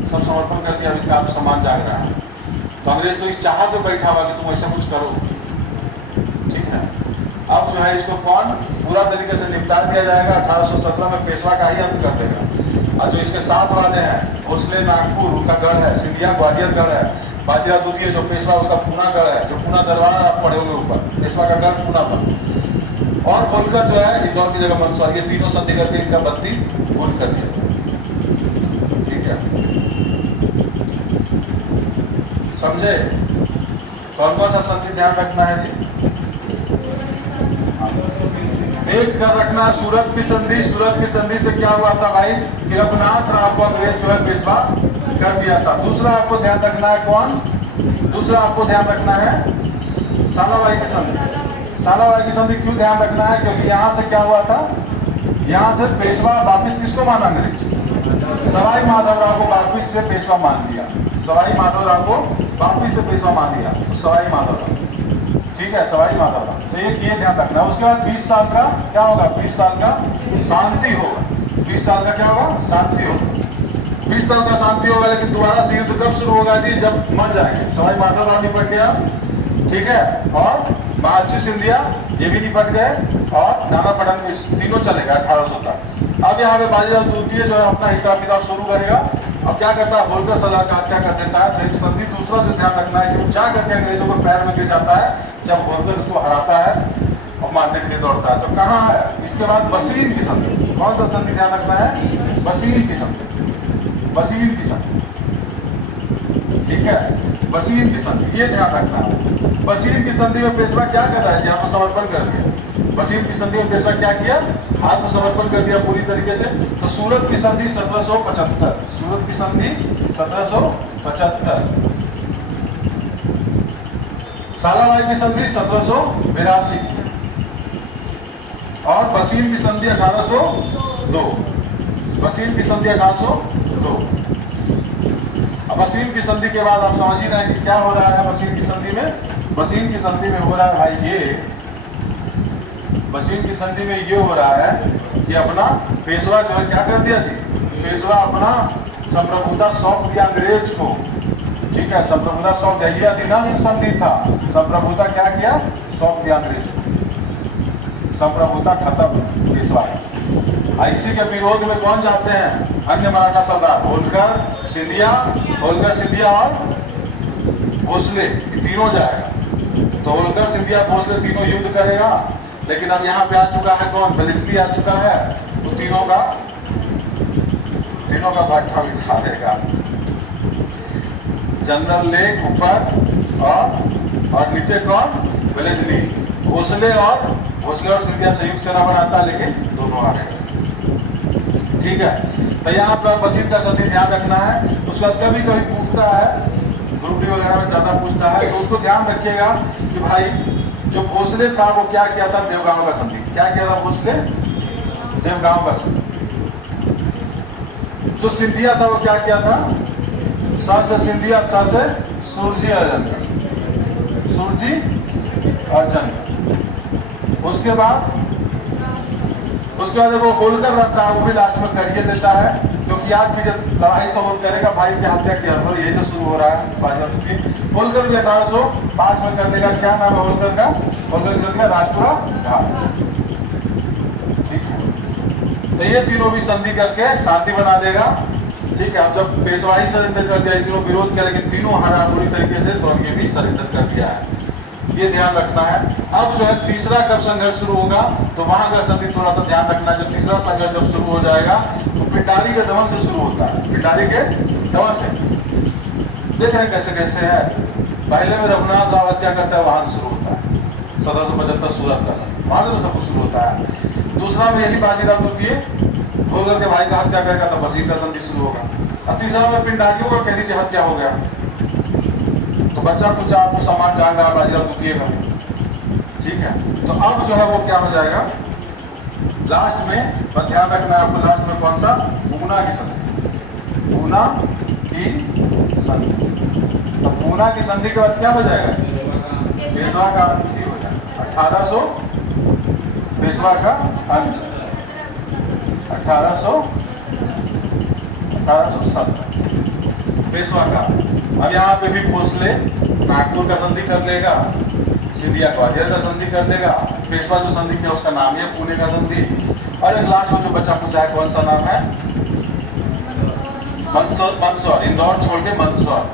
सब समर्पण कर दिया, इसका आत्मसम्मान जाग रहा है। तो अंग्रेज तो इस चाहत में बैठा हुआ कि तुम ऐसा कुछ करो। ठीक है, अब जो है इसको कौन पूरा तरीके से निपटा दिया जाएगा। 1817 में पेशवा का ही अंत कर देगा। और जो इसके साथ वाले हैं, भोसले नागपुर उनका गढ़ है, सिंधिया ग्वालियर गढ़ है, बाजीराव द्वितीय जो पेशवा उसका पूना गढ़ है, जो पूना दरबार आप पढ़ोगे ऊपर, पेशवा का गढ़ पूना पर। और होलकर जो है इंदौर की जगह मंदसौर, ये तीनों संधि करके इनका बत्ती गोल कर दिया। ठीक है, समझे? कौन कौन सा संधि ध्यान रखना है जी? एक कर रखना सूरत की संधि। सूरत की संधि से क्या हुआ था भाई कि रघुनाथ राव को अंग्रेज जो है पेशवा कर दिया था। दूसरा आपको ध्यान रखना है कौन? दूसरा आपको ध्यान रखना है सालाबाई की संधि। सालाबाई की संधि क्यों ध्यान रखना है? क्योंकि यहाँ से क्या हुआ था, यहाँ से पेशवा वापिस किसको माना अंग्रेज? सवाई माधवराव को वापिस से पेशवा मान लिया। सवाई माधवराव को वापिस से पेशवा मान लिया, तो सवाई माधवराव। ठीक है, सवाई माधवराव। तो एक ये ध्यान रखना। उसके बाद 20 साल का क्या होगा? 20 साल का शांति होगा। 20 साल का क्या होगा? शांति होगा। 20 साल का शांति होगा, लेकिन दोबारा से युद्ध कब शुरू होगा जी? जब मर जाएंगे। सवाई माधवराव निपट गया, ठीक है, और महाजी सिंधिया ये भी निपट गए, और नाना फडणवीस, तीनों चलेगा 1800 तक। अब यहाँ पे बाजीराव द्वितीय जो है अपना हिसाब किताब शुरू करेगा। अब क्या करता है? होलकर सरदार का हत्या कर देता है। तो एक संधि दूसरा जो ध्यान रखना है कि वो क्या करके अंग्रेजों को पैर में गिर जाता है जब होलकर उसको हराता है और मारने के लिए दौड़ता है। तो कहाँ है? इसके बाद बसीन की संधि। कौन सा संधि ध्यान रखना है? बसीन की संधि। बसीन की संधि, ठीक है, बसीन की संधि, ये ध्यान रखना है। बसीन की संधि में पेशवा क्या कर रहा है? आत्मसमर्पण कर दिया। बसीन की संधि में पेशवा क्या किया? आत्मसमर्पण कर दिया पूरी तरीके से। तो सूरत की संधि 1775, सूरत की संधि 1775, सालाबाई की संधि 1782 और बसीन की संधि 1802। बसीन की संधि 1802। अब बसीन की संधि के बाद आप समझ ही रहे हैं कि क्या हो रहा है बसीन की संधि में। बसीन की संधि में हो रहा है भाई ये, बसीन की संधि में ये हो रहा है कि अपना पेशवा जो है क्या कर दिया जी? पेशवा अपना संप्रभुता सौंप दिया अंग्रेज को। ठीक है, संप्रभुता सौंप दिया। ये अधिनाथ संधि था। संप्रभुता क्या किया? सौंप दिया अंग्रेज को। संप्रभुता खत्म पेशवा। इसी के विरोध में कौन जाते हैं? अन्य मराठा सरदार होलकर, सिंधिया और भोसले, ये तीनों जाएगा। तो होलकर, सिंधिया, भोसले तीनों युद्ध करेगा। लेकिन अब यहाँ पे आ चुका है कौन? वेलेस्ली आ चुका है। तो तीनों का भट्ठा बिठा देगा। जनरल लेक ऊपर और नीचे कौन? वेलेस्ली। भोसले और सिंधिया संयुक्त सेना बनाता है, लेकिन दोनों आ रहे हैं। ठीक है, तो यहाँ पर बसीत का संधि ध्यान रखना है। उसके बाद कभी कभी पूछता है, ग्रुप डी वगैरह में ज्यादा पूछता है, तो उसको ध्यान रखिएगा कि भाई जो भोसले था वो क्या किया था? देवगांव का संधि। क्या किया था भोसले? देवगांव का संधि। जो सिंधिया था वो क्या किया था? स से सिंधिया, स से सुरजी अर्जन। उसके बाद देखो होलकर रहता है, वो भी लास्ट में करिए देता है, क्योंकि याद कीजिए लड़ाई तो वो करेगा, भाई की हत्या किया था, यही से शुरू हो रहा है। होलकर भी 1805 में कर देगा। क्या नाम है होलकर का? होलकर कर दिया राजपुरा घाट। ठीक है, तो ये तीनों भी संधि करके शांति बना देगा। ठीक है, अब जब पेशवाई सरेंडर कर दिया, तीनों विरोध किया, लेकिन तीनों हारा बुरी तरीके से, तो ये भी सरेंडर कर दिया है। ये ध्यान रखना है। अब जो है तीसरा कब संघर्ष शुरू होगा, तो वहां का संधि थोड़ा सा ध्यान रखना है। जब तीसरा संघर्ष जब शुरू हो जाएगा तो पिटारी के दमन से शुरू होता है। पिटारी के दमन से देख रहे हैं कैसे कैसे है। पहले में रघुनाथ राव हत्या करता है, वहां से शुरू होता है 1775 सूरत का संधि, वहां से सब कुछ शुरू होता है। दूसरा में यही बाजीराव द्वितीय होलकर के भाई का हत्या करेगा, तो बसीर का संधि शुरू होगा। और तीसरा में पिंडारियों का कह लीजिए हत्या हो गया, तो बच्चा कुछ आपको सामान जान रहा है बाजीराव द्वितीय का। ठीक है, तो अब जो है वो क्या हो जाएगा लास्ट में, बस ध्यान रखना है आपको, लास्ट में कौन सा? पूना की संधि। पूना की संधि। तो पूना की संधि के बाद क्या हो जाएगा? पेशवा का अंत ही हो जाएगा। 1800 पेशवा का अंत, 1817 पेशवा का। अब यहाँ पे भी भोसले नागपुर का संधि कर लेगा, सिंधिया ग्वालियर का संधि कर लेगा। पेशवा जो संधि किया उसका नाम है पुणे का संधि। और एक लास्ट में जो बच्चा पूछा है कौन सा नाम है? मंदसौर। इंदौर छोड़ के मंदसौर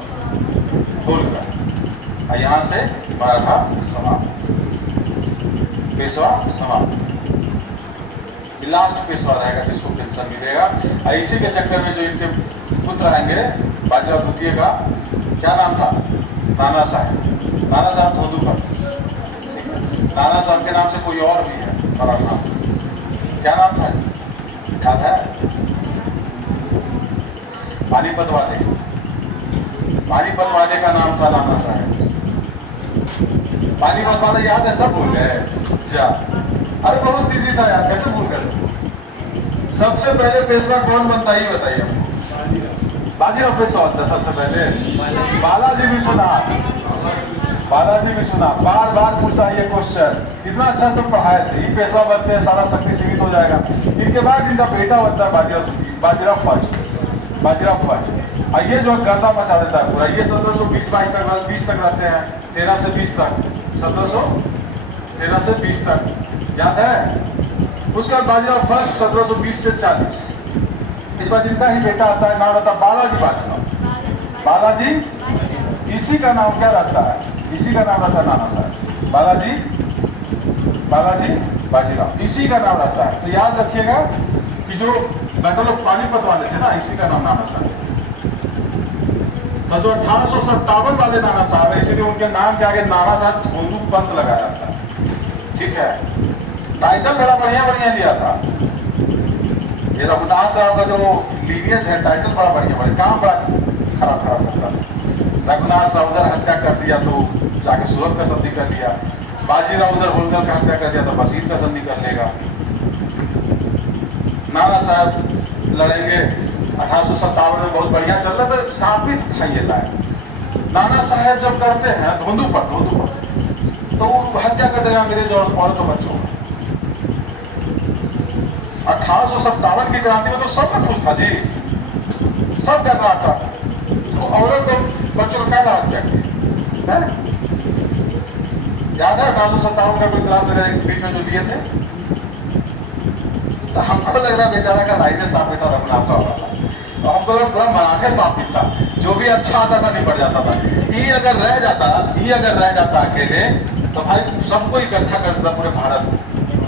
होलकर। यहाँ से मराठा समाप्त, पेशवा समाप्त। लास्ट पेशवा रहेगा जिसको पेंशन मिलेगा। इसी के चक्कर में जो इनके पुत्र आएंगे बाजीराव द्वितीय का क्या नाम था? नाना साहब धोंदूकर। नाना साहब के नाम से कोई और भी है मराठा, क्या नाम था याद है? पानीपत वाले का नाम था नाना साहब। पानीपत वाले याद है? सब भूल गए? अच्छा, अरे बहुत इजी था यार, कैसे भूल गए? सबसे पहले पेशवा कौन बनता है ये बताइए हमको। बाजीराव पेशवा होता है सबसे पहले। बालाजी विश्वनाथ बार बार पूछता है ये क्वेश्चन, इतना अच्छा तो पढ़ाए थे। ये पेशवा बनते हैं, सारा शक्ति सीमित हो जाएगा। इनके बाद इनका बेटा बनता है बाजीराव फर्स्ट। और ये जो गर्दा मचा देता है पूरा, ये 1720 तक रहते हैं, 13 से 20 तक, 1713 से 20 तक, याद है? उसके बाद बाजीराव फर्स्ट 1720 से 40। इस बार जिनका ही बेटा आता है, नाम रहता बालाजी बाजीराव। इसी का नाम क्या रहता है? इसी का नाम रहता है नाना साहब। बालाजी बाजीराव, इसी का नाम रहता है। तो याद रखिएगा कि जो लोग पानीपत वाले थे ना, इसी का नाम नाना साहब। तो जो 1857 वाले नाना साहब है, इसीलिए उनके नाम के आगे नाना साहब धोंदू पंत लगाया था। ठीक है, टाइटल बड़ा बढ़िया लिया था। ये रघुनाथ राव का जो लीनियज है, टाइटल बड़ा बढ़िया, काम बड़ा खराब करता था। रघुनाथ राव उधर हत्या कर दिया तो जाके सूरत का संधि कर लिया। बाजीराव उधर होलकर का हत्या कर दिया तो बसीर का संधि कर लेगा। नाना साहब लड़ेंगे 1857 में, बहुत बढ़िया चल रहा था, साबित था ये लाइन। नाना साहब जब करते हैं धोंदू पर तो वो हत्या कर देगा अंग्रेज और औरतों बच्चों। 1857 की क्रांति में तो सब खुश था जी, सब कर रहा था। तो औरत और बच्चों का क्या हत्या किया? याद है 1857 का कोई क्लास बीच में जो लिए थे? तो हमको लग रहा बेचारा का लाइने साफ बेटा रघुनाथ राव वाला, तो हमको लग पूरा मराठे साफ दिखता, जो भी अच्छा आता था निपट जाता था। ई अगर रह जाता अकेले तो भाई सबको इकट्ठा कर देता पूरे भारत में।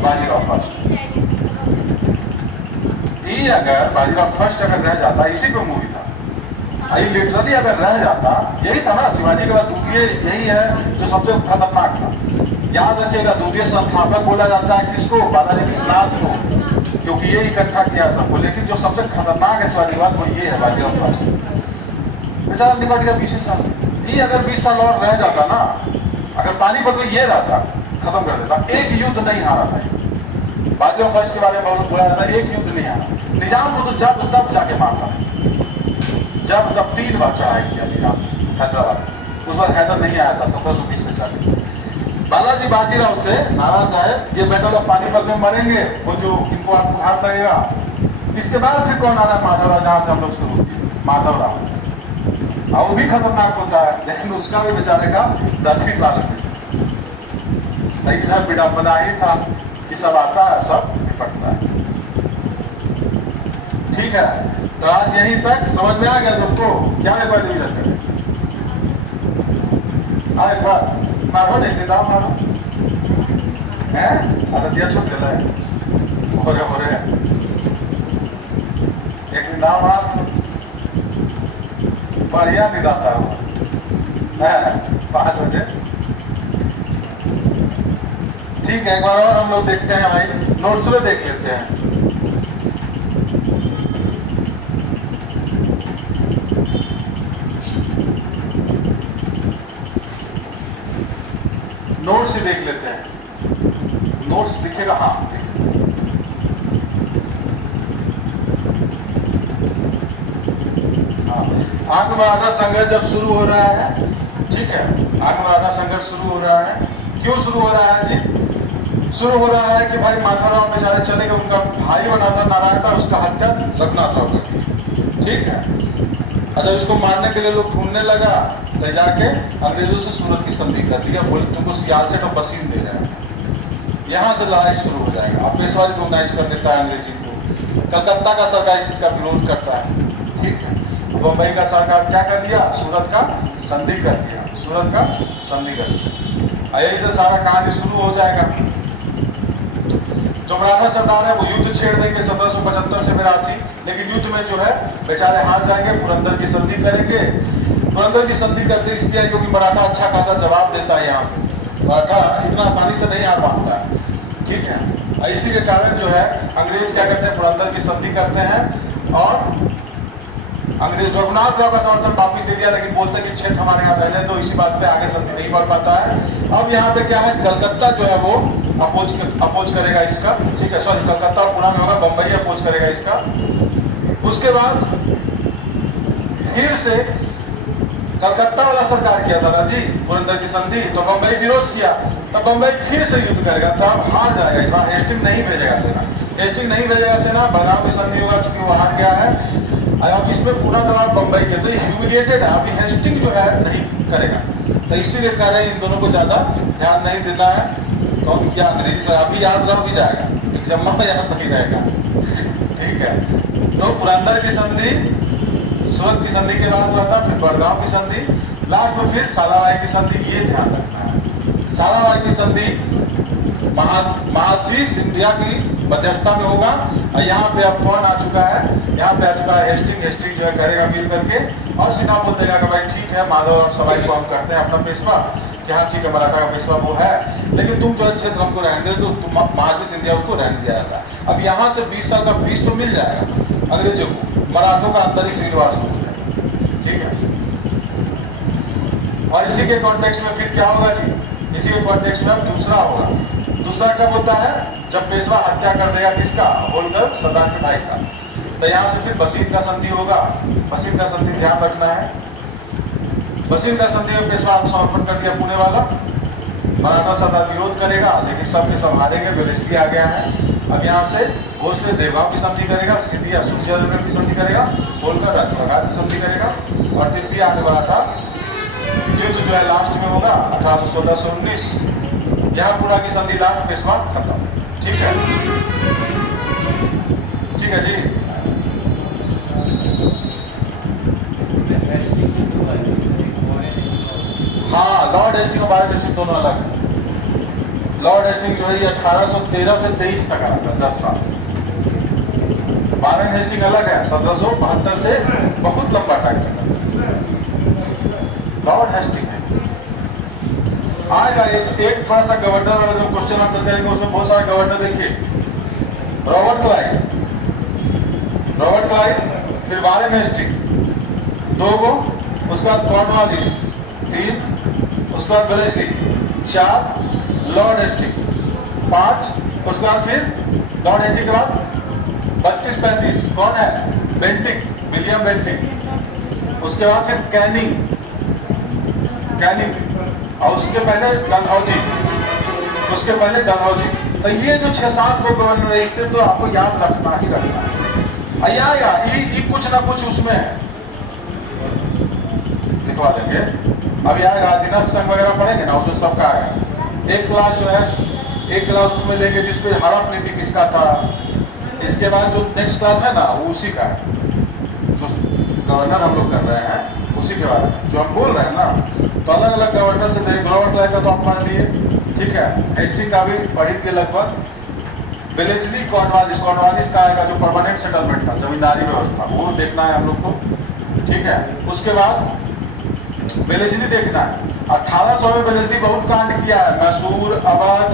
बाजीराव फर्स्ट, ई अगर बाजीराव फर्स्ट अगर रह जाता, इसी पे मूवी था, आई लिटरली अगर रह जाता, यही था ना शिवाजी के बाद द्वितीय यही है जो सबसे खतरनाक था। याद रखिएगा द्वितीय संस्थापक बोला जाता है किसको, बालाजी विश्वनाथ को, क्योंकि ये इकट्ठा किया सबको। लेकिन जो सबसे खतरनाक है शिवाजी के बाद वो ये है बाजीराव फर्स्ट। बेचारा निपट गया 20 साल। ये अगर 20 साल और रह जाता ना, अगर पानीपत में ये रहता खत्म कर देता। एक युद्ध नहीं हारा था बाजीराव फर्स्ट के बारे में बहुत बोला जाता है, एक युद्ध नहीं हारा। निजाम को तो जब तब जाके मारता, जब तब 3 बार चढ़ाई किया निजाम हैदराबाद। उस बार हैदर नहीं आया था 1720 से चले। बालाजी बाजीराव थे, नाना साहब ये बैठा पानीपत में मरेंगे, वो जो इनको आपको हाथ लगेगा। इसके बाद फिर कौन आना, माधवराव, जहां से हम लोग शुरू किए माधवराव। और वो भी खतरनाक होता है, लेकिन उसका भी बेचारे का 10 ही साल में विडम्बना ही था कि सब आता है सब निपटता है। ठीक है, तो आज यहीं तक समझ में आ गया सबको। क्या एक बार रिवीजन करें, एक बार मारो नहीं निदाम मारो है, अच्छा दिया छुप लेता है हो रहे एक निदाम आप बढ़िया निदाता है 5 बजे। ठीक है, एक बार और हम लोग देखते हैं भाई, नोट्स में देख लेते हैं। नोट्स ही देख लेते हैं, नोट्स दिखेगा, हाँ आंग मराठा संघर्ष जब शुरू हो रहा है, ठीक है, आंग मराठा संघर्ष शुरू हो रहा है। क्यों शुरू हो रहा है जी? शुरू हो रहा है कि भाई माधवराव बेचारे चले गए, उनका भाई बना था नारायण था, उसका हत्या रघुनाथ राव कर दी। ठीक है, अच्छा उसको मारने के लिए लोग ढूंढने लगा, तो जाके अंग्रेजों से सूरत की संधि कर लिया, बोले तुमको सियालसेट और बसीम दे रहे हैं। यहाँ से लड़ाई शुरू हो जाएगा। अब पेशवा रिकॉग्नाइज कर देता है अंग्रेजी को, कलकत्ता का सरकार इस चीज का विरोध करता है। ठीक है, बम्बई का सरकार क्या कर लिया, सूरत का संधि कर दिया, सूरत का संधि कर दिया। यही से सारा कहानी शुरू हो जाएगा। जो मराठा सरदार है वो युद्ध छेड़ देंगे 1775 से 82, लेकिन युद्ध में जो है बेचारे हार जाएंगे, पुरंदर की संधि करेंगे। पुरंदर की संधि करते इसलिए क्योंकि मराठा अच्छा खासा जवाब देता है, यहाँ पे मराठा इतना आसानी से नहीं हार मानता है। ठीक है, इसी के कारण जो है अंग्रेज क्या करते हैं, पुरंदर की संधि करते हैं और अंग्रेज रघुनाथ राव का समर्थन वापिस ले लिया, लेकिन बोलते हैं कि क्षेत्र हमारे यहाँ पहले, तो इसी बात पे आगे संधि नहीं बढ़ पाता है। अब यहाँ पे क्या है, कलकत्ता जो है वो अपोज करेगा इसका। ठीक है, सॉरी कलकत्ता पूरा में होगा, बम्बई अपोज करेगा इसका। उसके बाद फिर से कलकत्ता वाला सरकार किया था ना जी पुरंदर की संधि, तो बम्बई विरोध किया, तब बम्बई फिर से युद्ध करेगा, तब हार जाएगा। इस बार हेस्टिंग नहीं भेजेगा सेना, हेस्टिंग नहीं भेजेगा सेना, बलराम की संधि होगा चूंकि वो हार गया है। अब इसमें पूरा दबाव बम्बई के, तो ह्यूमिलिएटेड है। अभी हेस्टिंग जो है नहीं करेगा, तो इसीलिए कह रहे हैं इन दोनों को ज्यादा ध्यान नहीं देना है। कौन क्या अंग्रेजी से अभी याद रह भी जाएगा, एग्जाम में याद नहीं रहेगा। ठीक है, तो पुरंदर की संधि, सूरत की संधि के बाद हुआ था, फिर बड़गांव की संधि, लास्ट में फिर सालाबाई की संधि। ये ध्यान रखना है, सालाबाई की संधि महादजी सिंधिया की मध्यस्थता में होगा। और यहाँ पे अब कौन आ चुका है, यहाँ पे आ चुका है हेस्टिंग। हेस्टिंग जो है करेगा मिल करके और सीधा बोल देगा कि भाई ठीक है माधव और सवाई को हम करते हैं अपना पेशवा, कि हाँ ठीक है मराठा का पेशवा वो है, लेकिन तुम जो क्षेत्र हमको रहने दे, तो तुम महादजी सिंधिया उसको रहने दिया जाता। अब यहाँ से 20 साल का पीस तो मिल जाएगा अंग्रेजों को, मराठों का अंदर ही सिविल वार शुरू हो जाएगा। ठीक है, और इसी के कॉन्टेक्स्ट में फिर क्या होगा जी, इसी के कॉन्टेक्स्ट में अब दूसरा होगा। दूसरा कब होता है, जब पेशवा हत्या कर देगा किसका, होलकर सरदार के भाई का। तो यहाँ से फिर बसीम का संधि होगा। बसीम का संधि ध्यान रखना है, बसीम का संधि में पेशवा समर्पण कर दिया पुणे वाला, मराठा सरदार विरोध करेगा, लेकिन सब के सब हारेंगे, वेलेस्ली आ गया है। अब यहाँ से भोसले देवगांव की संधि करेगा, सिंधिया सूर्यनगर की संधि करेगा, होलकर राजप्रकार की संधि करेगा, और तृतीय आने वाला था युद्ध जो है लास्ट में होगा 1816 से 19। यहाँ पूरा की संधि लास्ट, पेशवा खत्म। ठीक है। ठीक है जी। हाँ, लॉर्ड हेस्टिंग और वारेन हेस्टिंग दोनों अलग है। लॉर्ड हेस्टिंग जो है ये 1813 से 23 तक आया था, 10 साल। वारेन हेस्टिंग अलग है, 1772 से बहुत लंबा टाइम तक। लॉर्ड हेस्टिंग है आएगा एक थोड़ा सा गवर्नर वाला जब क्वेश्चन आंसर करेंगे उसमें बहुत सारे गवर्नर देखिए। रॉबर्ट क्लाइव, फिर वारेन हेस्टिंग 2 गो, उसके बाद कॉर्नवालिस 3, उसके बाद वेलेस्ली 4, लॉर्ड हेस्टिंग 5, उसके बाद फिर लॉर्ड हेस्टिंग के बाद 32-35 कौन है? Bentinck, William Bentinck. उसके बाद फिर कैनिंग, और उसके पहले डलहौजी, तो ये जो 6-7 को गवर्नर है, इससे तो आपको याद रखना ही रखना है। आएगा ये कुछ ना कुछ उसमें है, लिखवा देंगे। अभी आएगा अधीनस्थ संघ वगैरह पढ़ेंगे ना, उसमें सबका आएगा। एक क्लास जो है, एक क्लास उसमें लेंगे जिसपे हड़प नीति किसका था। इसके बाद जो नेक्स्ट क्लास है ना, वो उसी का है, जो गवर्नर हम लोग कर रहे हैं उसी के बारे में जो हम बोल रहे हैं ना। तो अलग अलग गवर्नर से रॉबर्ट क्लाइव का तो आप पढ़ लिए, ठीक है। हेस्टिंग का भी पढ़ी थी लगभग। वेलेस्ली कॉर्नवालिस का आएगा जो परमानेंट सेटलमेंट था, जमींदारी व्यवस्था, वो देखना है हम लोग को, ठीक है। उसके बाद वेलेस्ली देखना है। 1800 में वेलेस्ली बहुत कांड किया है, मैसूर, अवध,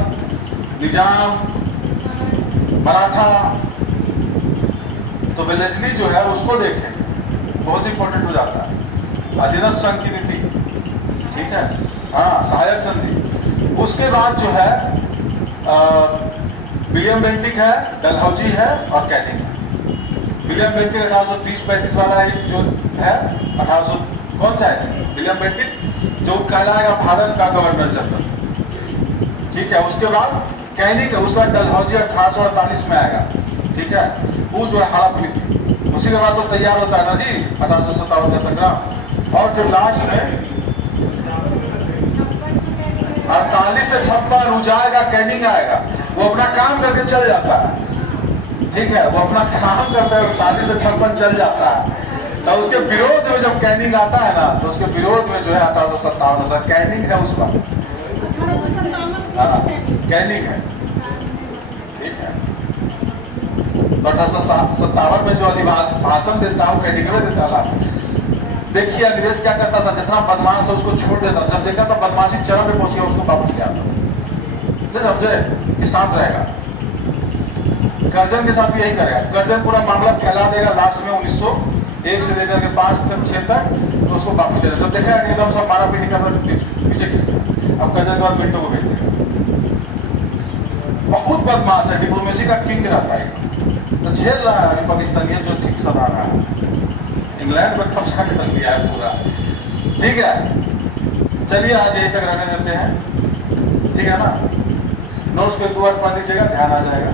निजाम, मराठा। तो वेलेस्ली जो है उसको देखें, बहुत इंपॉर्टेंट हो जाता है। अधीनस्थ संघ की नीति, ठीक है, हाँ, सहायक संधि। उसके बाद जो है विलियम बेंटिक है, डलहौजी है और कैनिंग है। विलियम बेंटिक 1830-35 वाला जो है, 1800 कौन सा है विलियम बेंटिक, जो कहलाएगा भारत का गवर्नर जनरल, ठीक है। उसके बाद कैनिंग है, उसके बाद डलहौजी 1848 में आएगा, ठीक है। वो जो है हड़प नीति, उसी के बाद तो तैयार होता है ना जी 1857 का संग्राम। और फिर लास्ट में 48 से 56 हो जाएगा, कैनिंग आएगा। वो अपना काम करके चल जाता है, ठीक है, वो अपना काम करता है, 48 से 56 चल जाता है। तो उसके विरोध में जब कैनिंग आता है ना, तो उसके विरोध में जो है 1857 होता है, कैनिंग है उस बार, कैनिंग है, ठीक है। तो 1857 में जो भाषण देता है वो कैनिंग में देता है। देखिए अंग्रेज क्या करता था, जितना बदमाश है उसको छोड़ देता, जब देखा तो बदमाशी चरम पे पहुंच गया उसको वापस ले आता। समझे, ये साथ रहेगा। कर्जन के साथ भी यही करेगा, कर्जन पूरा मामला फैला देगा, लास्ट में 1901 से लेकर के 5 तक 6 तक, तो उसको वापस ले, जब देखा एकदम सब मारा पीटी कर पीछे, अब कर्जन के बाद मिनटों को भेज देगा। बहुत बदमाश है, डिप्लोमेसी का किंग रहता है, तो झेल रहा है अभी पाकिस्तानी जो ठीक सदा रहा है। इंग्लैंड में कब्जा कर लिया है पूरा, ठीक है। चलिए आज यही तक रहने देते हैं, ठीक है ना। नोट्स को 2 बार पढ़ लीजिएगा, ध्यान आ जाएगा।